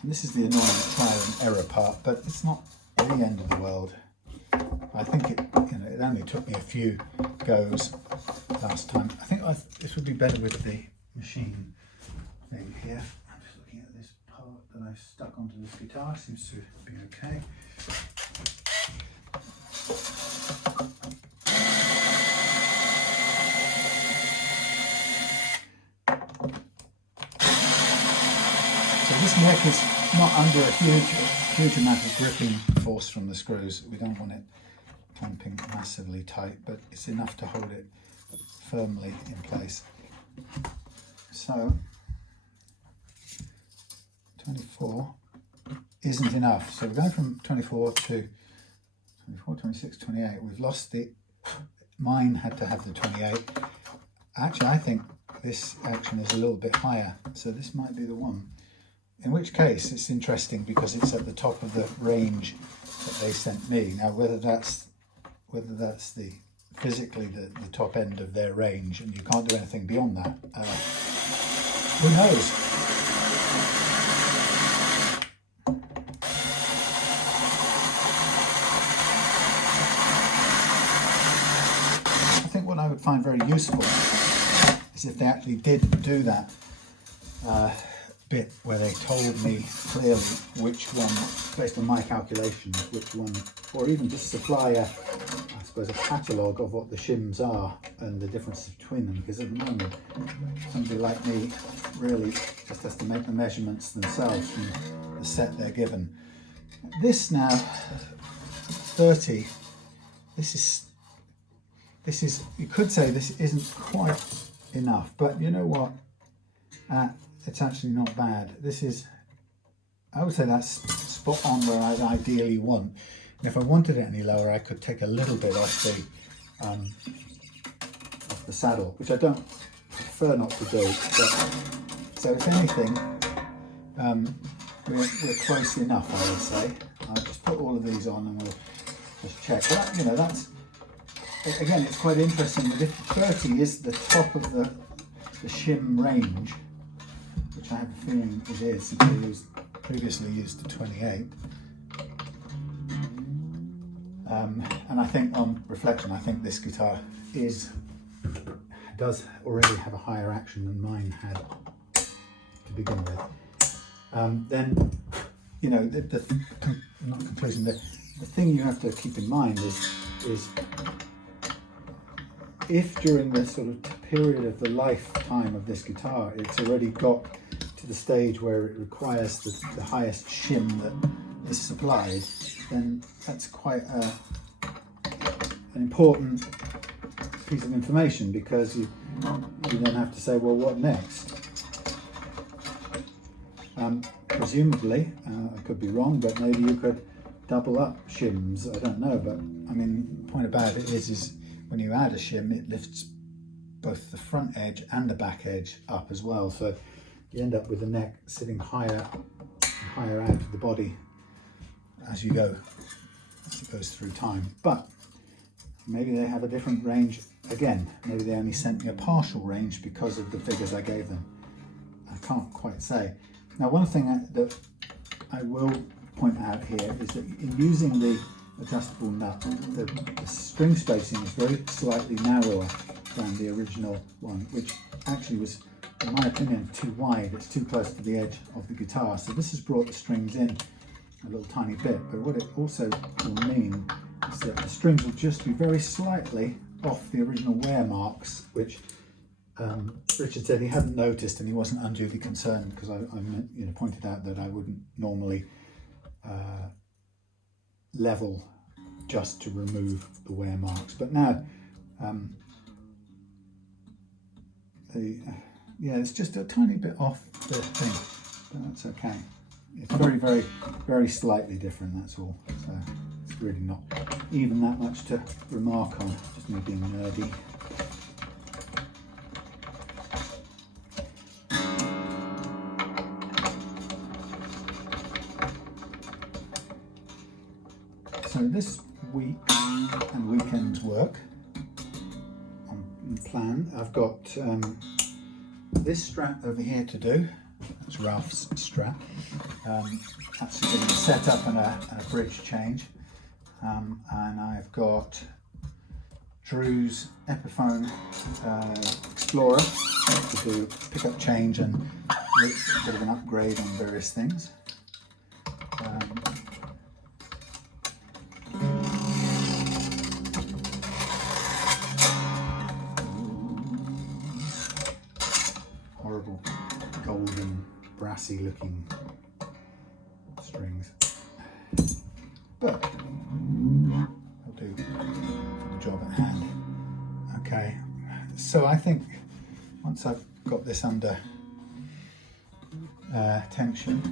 And this is the annoying trial and error part, but it's not the end of the world. I think it, you know, it only took me a few goes last time. I think this would be better with the machine thing here. I'm just looking at this part that I stuck onto this guitar. Seems to be okay. This neck is not under a huge amount of gripping force from the screws. We don't want it clamping massively tight, but it's enough to hold it firmly in place. So 24 isn't enough. So we're going from 24 to 24, 26, 28. We've lost the, mine had to have the 28. Actually, I think this action is a little bit higher, so this might be the one. In which case it's interesting because it's at the top of the range that they sent me. Now whether that's the physically the top end of their range and you can't do anything beyond that, who knows? I think what I would find very useful is if they actually did do that bit where they told me clearly which one, based on my calculations, which one, or even just supply a, I suppose, a catalogue of what the shims are and the differences between them, because at the moment somebody like me really just has to make the measurements themselves from the set they're given. This now 30, this is you could say this isn't quite enough, but you know what, it's actually not bad. This is, I would say that's spot on where I'd ideally want. And if I wanted it any lower, I could take a little bit off the saddle, which I don't prefer not to do. But, so if anything, we're close enough, I would say. I'll just put all of these on and we'll just check. But, you know, that's, again, it's quite interesting that if 30 is the top of the shim range, which I have a feeling it is, since I previously used the 28. And I think on reflection, I think this guitar does already have a higher action than mine had to begin with. Then, you know, not conclusion, the thing you have to keep in mind is is if during the sort of period of the lifetime of this guitar it's already got to the stage where it requires the highest shim that is supplied, then that's quite an important piece of information, because you then have to say, well, what next? Presumably, I could be wrong, but maybe you could double up shims. I don't know, but I mean, the point about it is when you add a shim, it lifts both the front edge and the back edge up as well. So you end up with the neck sitting higher and higher out of the body as you go, as it goes through time. But maybe they have a different range again. Maybe they only sent me a partial range because of the figures I gave them. I can't quite say. Now, one thing that I will point out here is that in using the adjustable nut, the string spacing is very slightly narrower than the original one, which actually was, in my opinion, too wide. It's too close to the edge of the guitar. So this has brought the strings in a little tiny bit, but what it also will mean is that the strings will just be very slightly off the original wear marks, which Richard said he hadn't noticed, and he wasn't unduly concerned, because I pointed out that I wouldn't normally level just to remove the wear marks. But now, it's just a tiny bit off the thing, but that's okay. It's very, very, very slightly different, that's all. So it's really not even that much to remark on, just me being nerdy. So this week and weekend's work on plan, I've got this strap over here to do. That's Ralph's strap. That's getting a setup and a bridge change. And I've got Drew's Epiphone Explorer to do pickup change and a bit of an upgrade on various things. Horrible golden brassy looking strings, but I'll do the job at hand. Okay, so I think once I've got this under tension,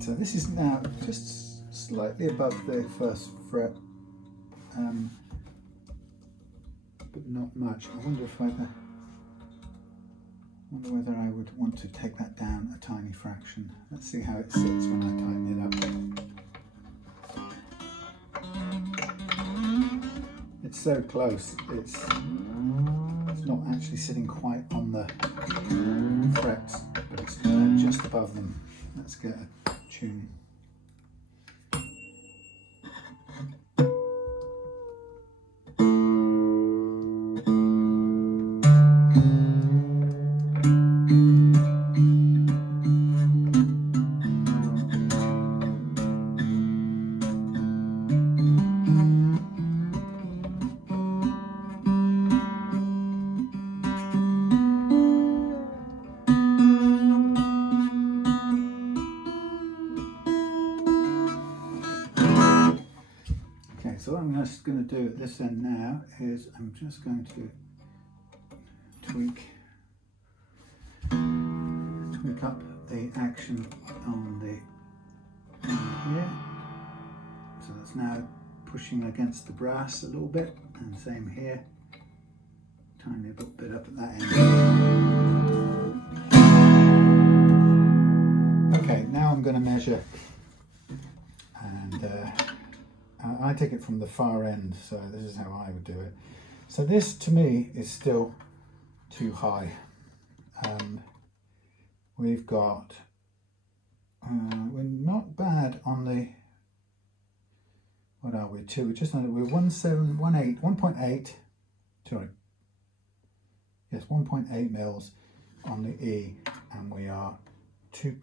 so this is now just slightly above the first fret, but not much. I wonder whether I would want to take that down a tiny fraction. Let's see how it sits when I tighten it up. It's so close, it's not actually sitting quite on the frets, but it's just above them. Let's get a tune. So what I'm just going to do at this end now is I'm just going to tweak up the action on the end here. So that's now pushing against the brass a little bit, and same here, tiny little bit up at that end. Okay, now I'm going to measure, and I take it from the far end, so this is how I would do it. So this to me is still too high. We've got, we're not bad on the, what are we, we're just under, we're 1.8, sorry, yes, 1.8 mils on the E, and we are 2.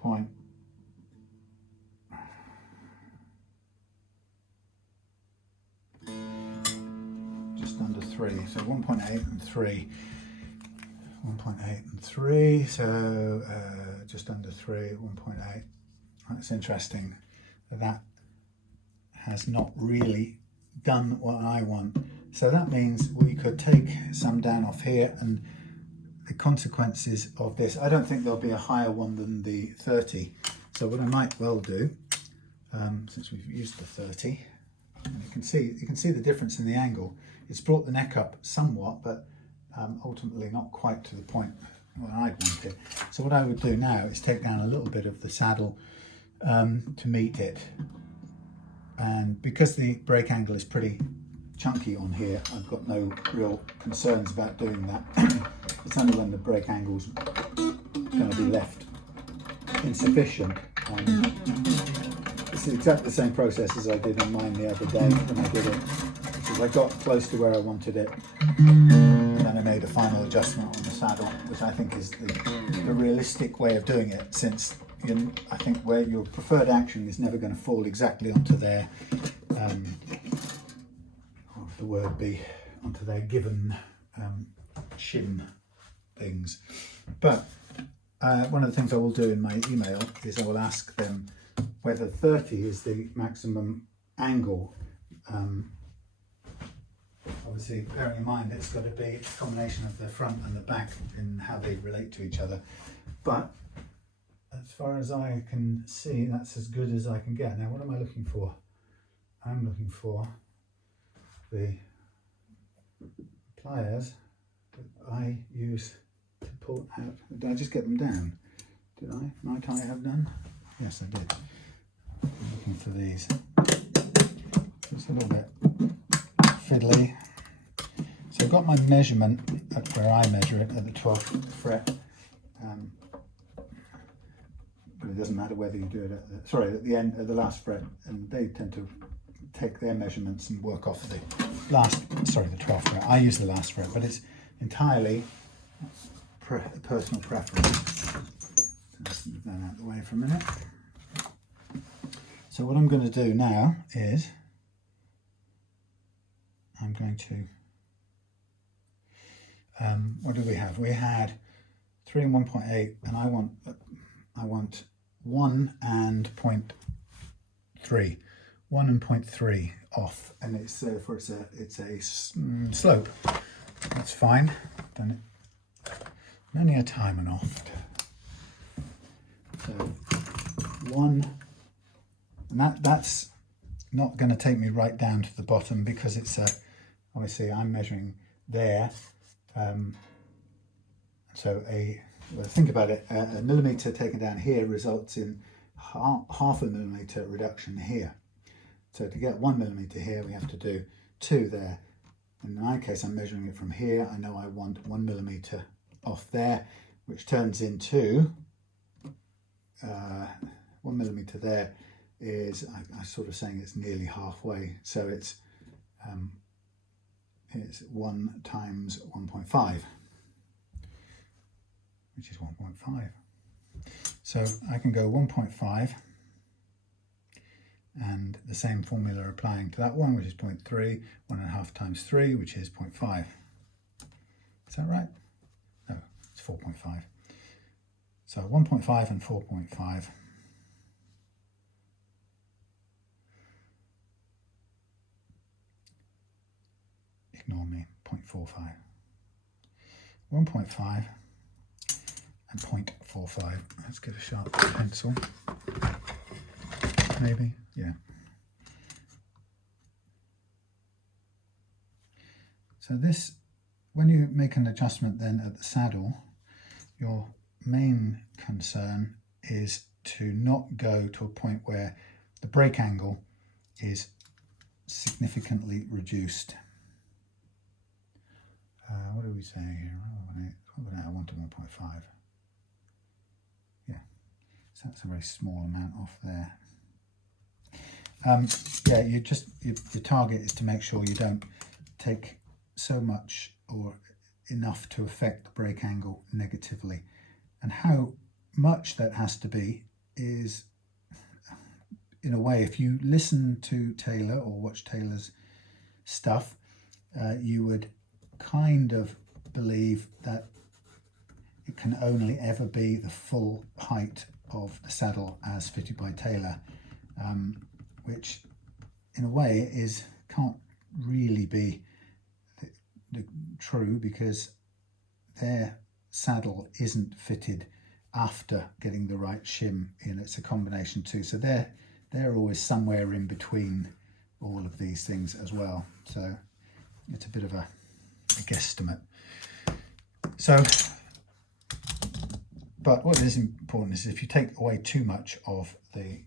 just under 3. So 1.8 and 3. 1.8 and 3, so just under 3, 1.8. That's interesting. That has not really done what I want. So that means we could take some down off here, and the consequences of this, I don't think there'll be a higher one than the 30. So what I might well do, since we've used the 30, and you can see the difference in the angle. It's brought the neck up somewhat, but ultimately not quite to the point where I'd want it. So what I would do now is take down a little bit of the saddle to meet it. And because the brake angle is pretty chunky on here, I've got no real concerns about doing that. It's only when the brake angle's going to be left insufficient. It's exactly the same process as I did on mine the other day when I did it. So I got close to where I wanted it, and then I made a final adjustment on the saddle, which I think is the realistic way of doing it, since I think where your preferred action is never going to fall exactly onto their, what would the word be, onto their given shim things. But one of the things I will do in my email is I will ask them whether 30 is the maximum angle. Obviously, bearing in mind it's got to be a combination of the front and the back in how they relate to each other. But as far as I can see, that's as good as I can get. Now, what am I looking for? I'm looking for the pliers that I use to pull out. Did I just get them down? Did I? Might I have done? Yes, I did. I'm looking for these. It's a little bit fiddly. So I've got my measurement at where I measure it at the 12th fret. But it doesn't matter whether you do it at the end, at the last fret, and they tend to take their measurements and work off the the 12th fret. I use the last fret, but it's entirely personal preference. So let's move that out of the way for a minute. So what I'm going to do now is I'm going to, what do we have? We had 3 and 1.8, and I want 1 and 0.3. 1 and 0.3 off, and it's a slope. That's fine. Done it many a time and oft. So 1, and that's not going to take me right down to the bottom, because it's obviously I'm measuring there. Well, think about it. A millimetre taken down here results in half a millimetre reduction here. So to get 1 millimetre here, we have to do 2 there. In my case, I'm measuring it from here. I know I want 1 millimetre off there, which turns into 1 millimetre there is, I'm sort of saying it's nearly halfway. So it's 1 times 1.5, which is 1.5. So I can go 1.5, and the same formula applying to that one, which is 0.3, 1.5 times 3, which is 0.5. Is that right? No, it's 4.5. So 1.5 and 4.5. Ignore me, 0.45. 1.5 and 0.45. Let's get a sharp pencil. Maybe, yeah. So this, when you make an adjustment then at the saddle, your main concern is to not go to a point where the brake angle is significantly reduced. What do we say here? I want to 1.5. Yeah, so that's a very small amount off there. Yeah, your target is to make sure you don't take so much or enough to affect the brake angle negatively. And how much that has to be is, in a way, if you listen to Taylor or watch Taylor's stuff, you would kind of believe that it can only ever be the full height of the saddle as fitted by Taylor, which in a way can't really be true, because their saddle isn't fitted after getting the right shim in. It's a combination too, so they're always somewhere in between all of these things as well, so it's a bit of a guesstimate. So, but what is important is if you take away too much of the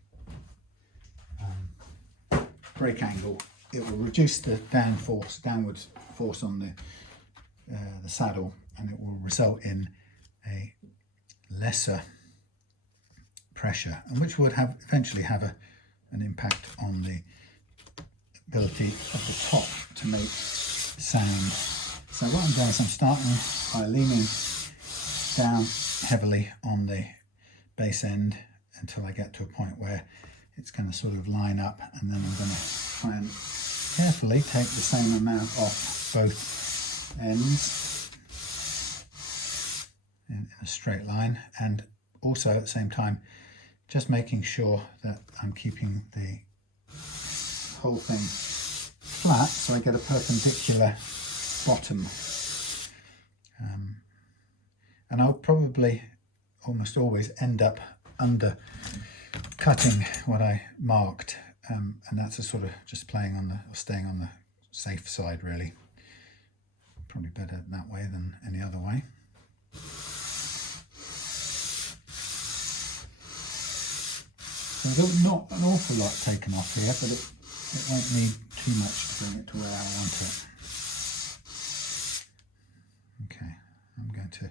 brake angle, it will reduce the downward force on the saddle, and it will result in a lesser pressure, and which would eventually have an impact on the ability of the top to make sound. So what I'm doing is I'm starting by leaning down heavily on the bass end until I get to a point where it's going to sort of line up, and then I'm going to try and carefully take the same amount off both ends in a straight line, and also at the same time just making sure that I'm keeping the whole thing flat so I get a perpendicular bottom. And I'll probably almost always end up undercutting what I marked, and that's a sort of just staying on the safe side, really. Probably better that way than any other way. So there's not an awful lot taken off here, but it won't need too much to bring it to where I want it. Okay, I'm going to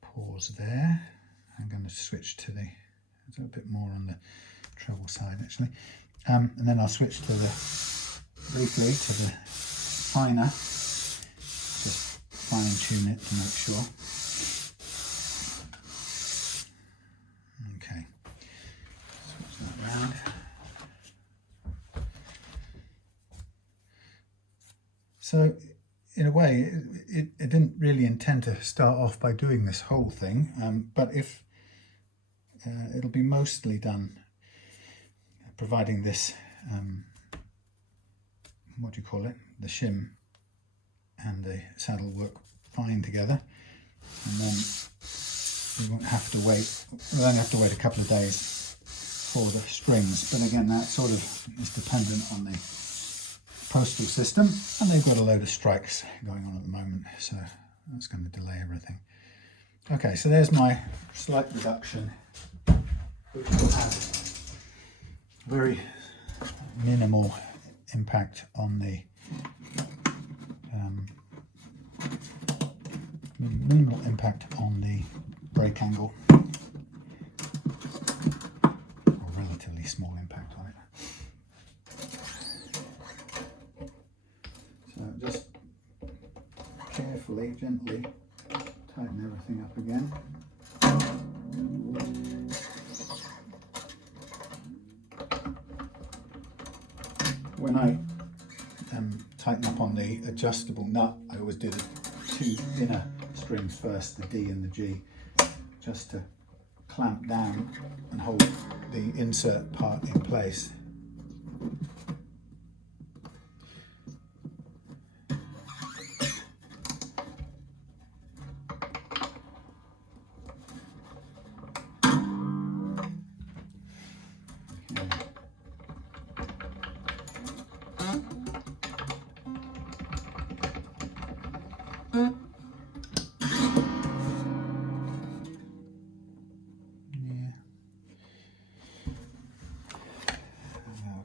pause there. I'm going to switch to there's a bit more on the treble side actually, and then I'll switch to briefly to the finer, just fine tune it to make sure. Okay, switch that round. So in a way, it didn't really intend to start off by doing this whole thing, but if it'll be mostly done providing this, what do you call it, the shim and the saddle work fine together, and then we won't have to wait, we'll only have to wait a couple of days for the springs, but again that sort of is dependent on the postal system, and they've got a load of strikes going on at the moment, so that's going to delay everything. Okay, so there's my slight reduction, which will have very minimal impact on the brake angle, or relatively small impact on it. So just carefully, gently tighten everything up again. When I tighten up on the adjustable nut, I always do the two inner strings first, the D and the G, just to clamp down and hold the insert part in place.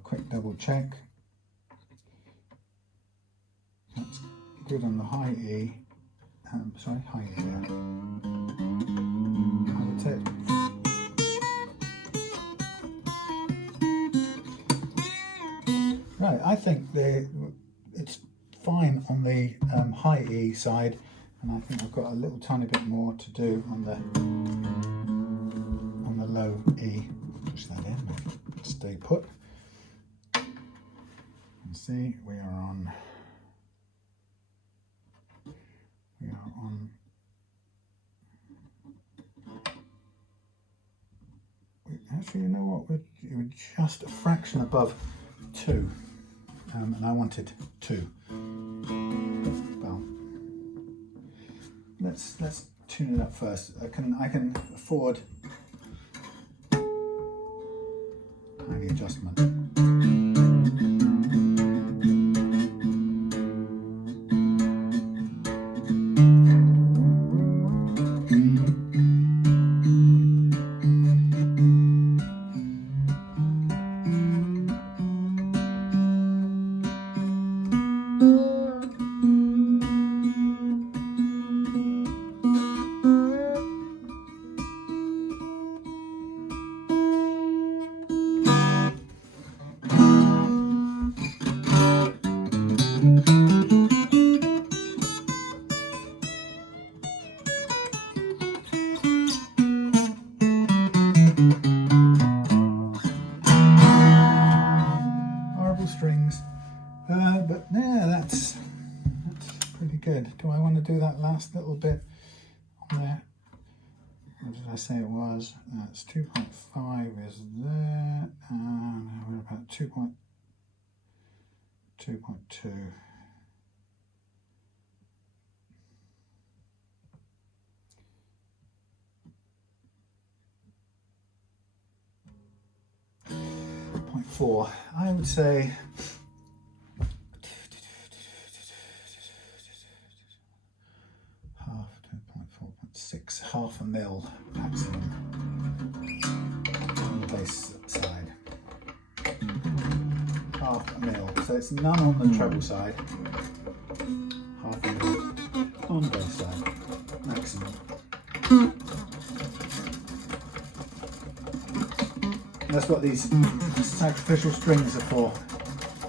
Quick double check. That's good on the high E. High E there. That's it. Right, I think it's fine on the high E side, and I think I've got a little tiny bit more to do on the low E. Push that in, make it stay put. See, we are on We are on. Actually, you know what? We're just a fraction above 2, and I wanted 2. Well, let's tune it up first. I can afford tiny adjustment. Strings, but yeah, that's pretty good. Do I want to do that last little bit on there? What did I say it was? That's 2.5 is there, and we're about 2.2. .4. I would say half, 2.4.6, half a mil maximum on the bass side. Half a mil. So it's none on the treble side. Half a mil on the bass side. Maximum. That's what these sacrificial strings are for,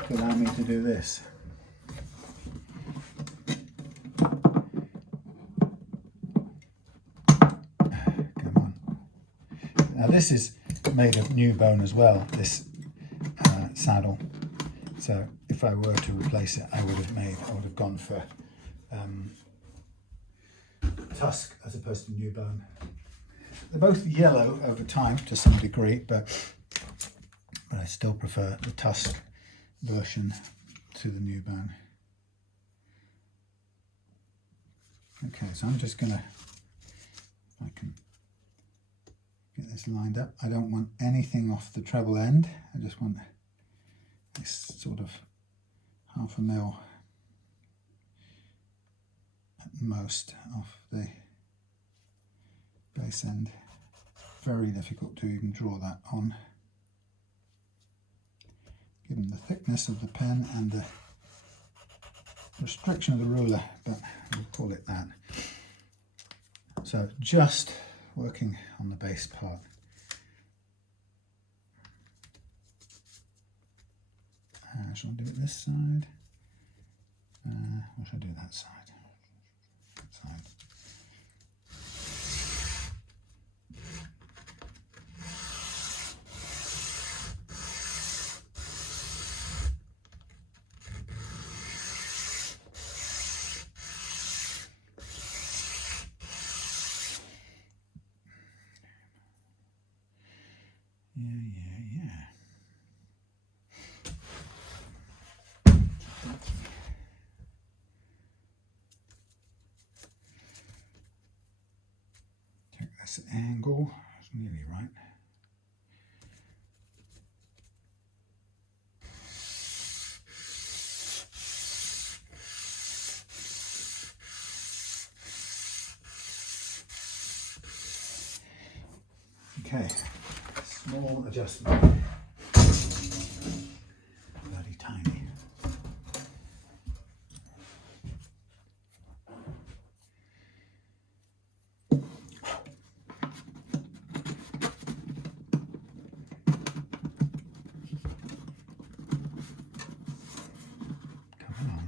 to allow me to do this. Come on. Now this is made of new bone as well, this saddle. So if I were to replace it, I would have gone for tusk as opposed to new bone. They're both yellow over time to some degree, but I still prefer the tusk version to the new bone. Okay, so I'm just gonna, if I can get this lined up. I don't want anything off the treble end. I just want this sort of half a mil at most off the bass end. Very difficult to even draw that on, given the thickness of the pen and the restriction of the ruler, but we'll call it that. So just working on the bass part. Shall I do it this side? Or shall I do that side? That side. Yeah. Check this angle, it's nearly right. Okay, small adjustment. Bloody tiny. Come on.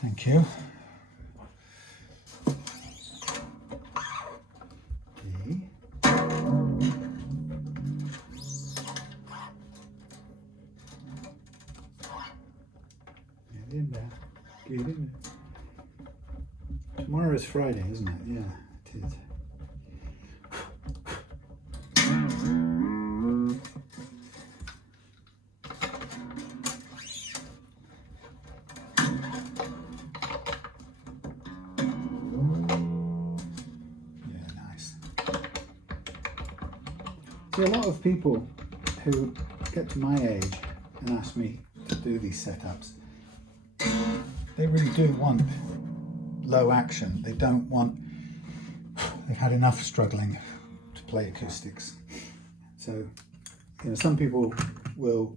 Thank you. you, didn't it? Tomorrow is Friday, isn't it? Yeah, it is. See, a lot of people who get to my age and ask me to do these setups, they really do want low action. They don't want, they've had enough struggling to play acoustics. So, you know, some people will,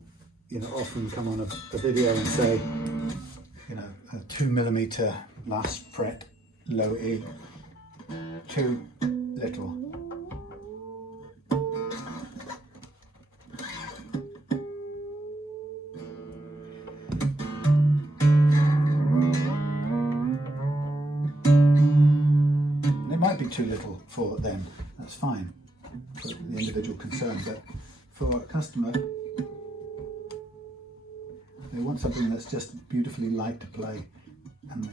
you know, often come on a video and say, you know, a 2mm last fret, low E, too little. Too little for them, that's fine for the individual concern, but for a customer, they want something that's just beautifully light to play. And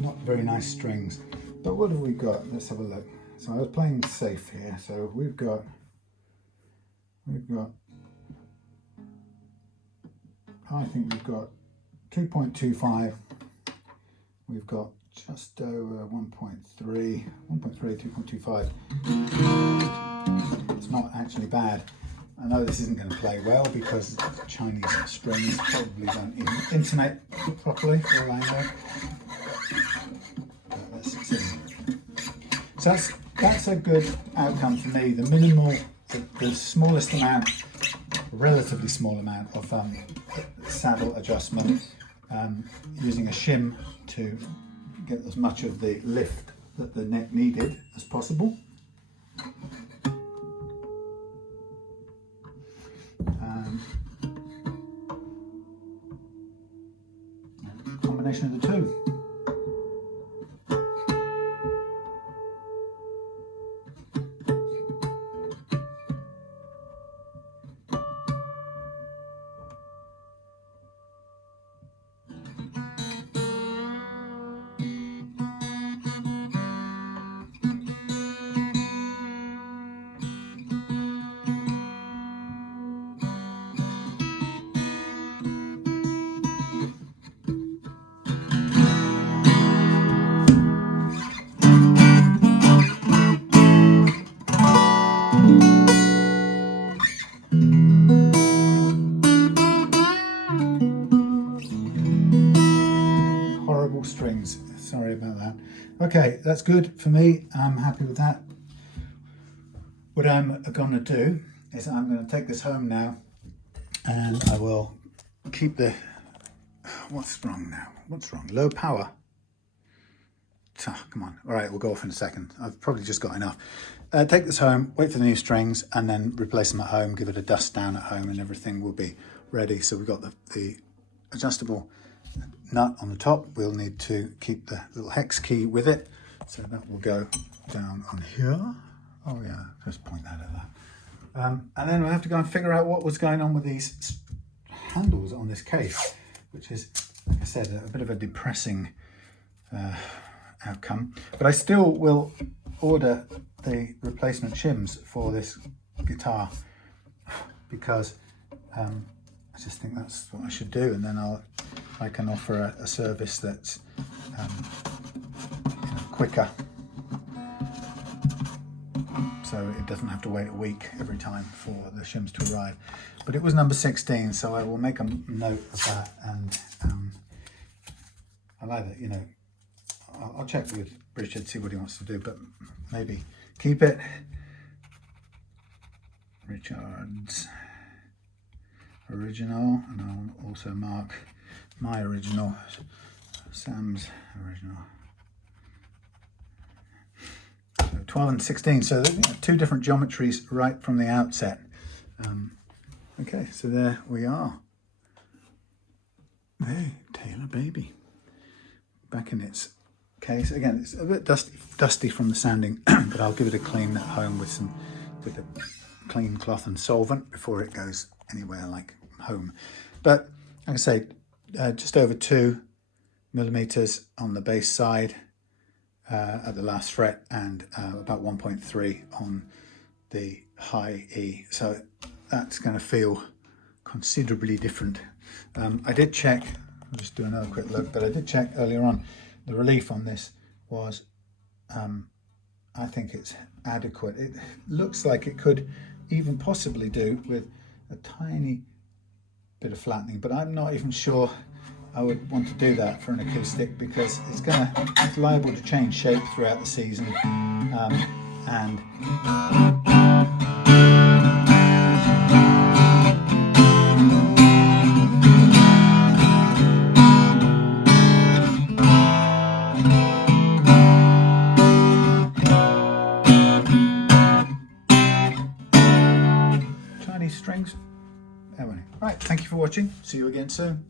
not very nice strings, but what have we got? Let's have a look. So I was playing safe here, so we've got I think we've got 2.25, we've got just over 1.3, 2.25. It's not actually bad. I know this isn't going to play well because Chinese strings probably don't even intonate properly, all I know. But let's see. So that's a good outcome for me. The minimal, the smallest amount, relatively small amount of saddle adjustment, using a shim to get as much of the lift that the neck needed as possible. Combination of the two. Strings, sorry about that. Okay, that's good for me. I'm happy with that. What I'm going to do is I'm going to take this home now, and I will keep the, what's wrong now? What's wrong? Low power. Come on. All right, we'll go off in a second. I've probably just got enough. Take this home, wait for the new strings, and then replace them at home, give it a dust down at home, and everything will be ready. So we've got the adjustable nut on the top. We'll need to keep the little hex key with it, so that will go down on here. Oh yeah, just point that at that. And then we'll have to go and figure out what was going on with these handles on this case, which is, like I said, a bit of a depressing outcome. But I still will order the replacement shims for this guitar, because I just think that's what I should do, and then I can offer a service that's quicker. so it doesn't have to wait a week every time for the shims to arrive. But it was number 16, so I will make a note of that, and I'll either, you know, I'll check with Richard, see what he wants to do, but maybe keep it Richard's original, and I'll also mark my original, Sam's original. So 12 and 16, so two different geometries right from the outset. Okay, so there we are. Hey, Taylor baby. Back in its case. Again, it's a bit dusty from the sanding, but I'll give it a clean at home with a clean cloth and solvent before it goes anywhere like home. But like I say, just over 2 millimeters on the base side at the last fret, and about 1.3 on the high E. So that's going to feel considerably different. I did check, I'll just do another quick look, but I did check earlier on, the relief on this was, I think it's adequate. It looks like it could even possibly do with a tiny bit of flattening, but I'm not even sure I would want to do that for an acoustic, because it's liable to change shape throughout the season, and Chinese strings. Anyway, right, thank you for watching. See you again soon.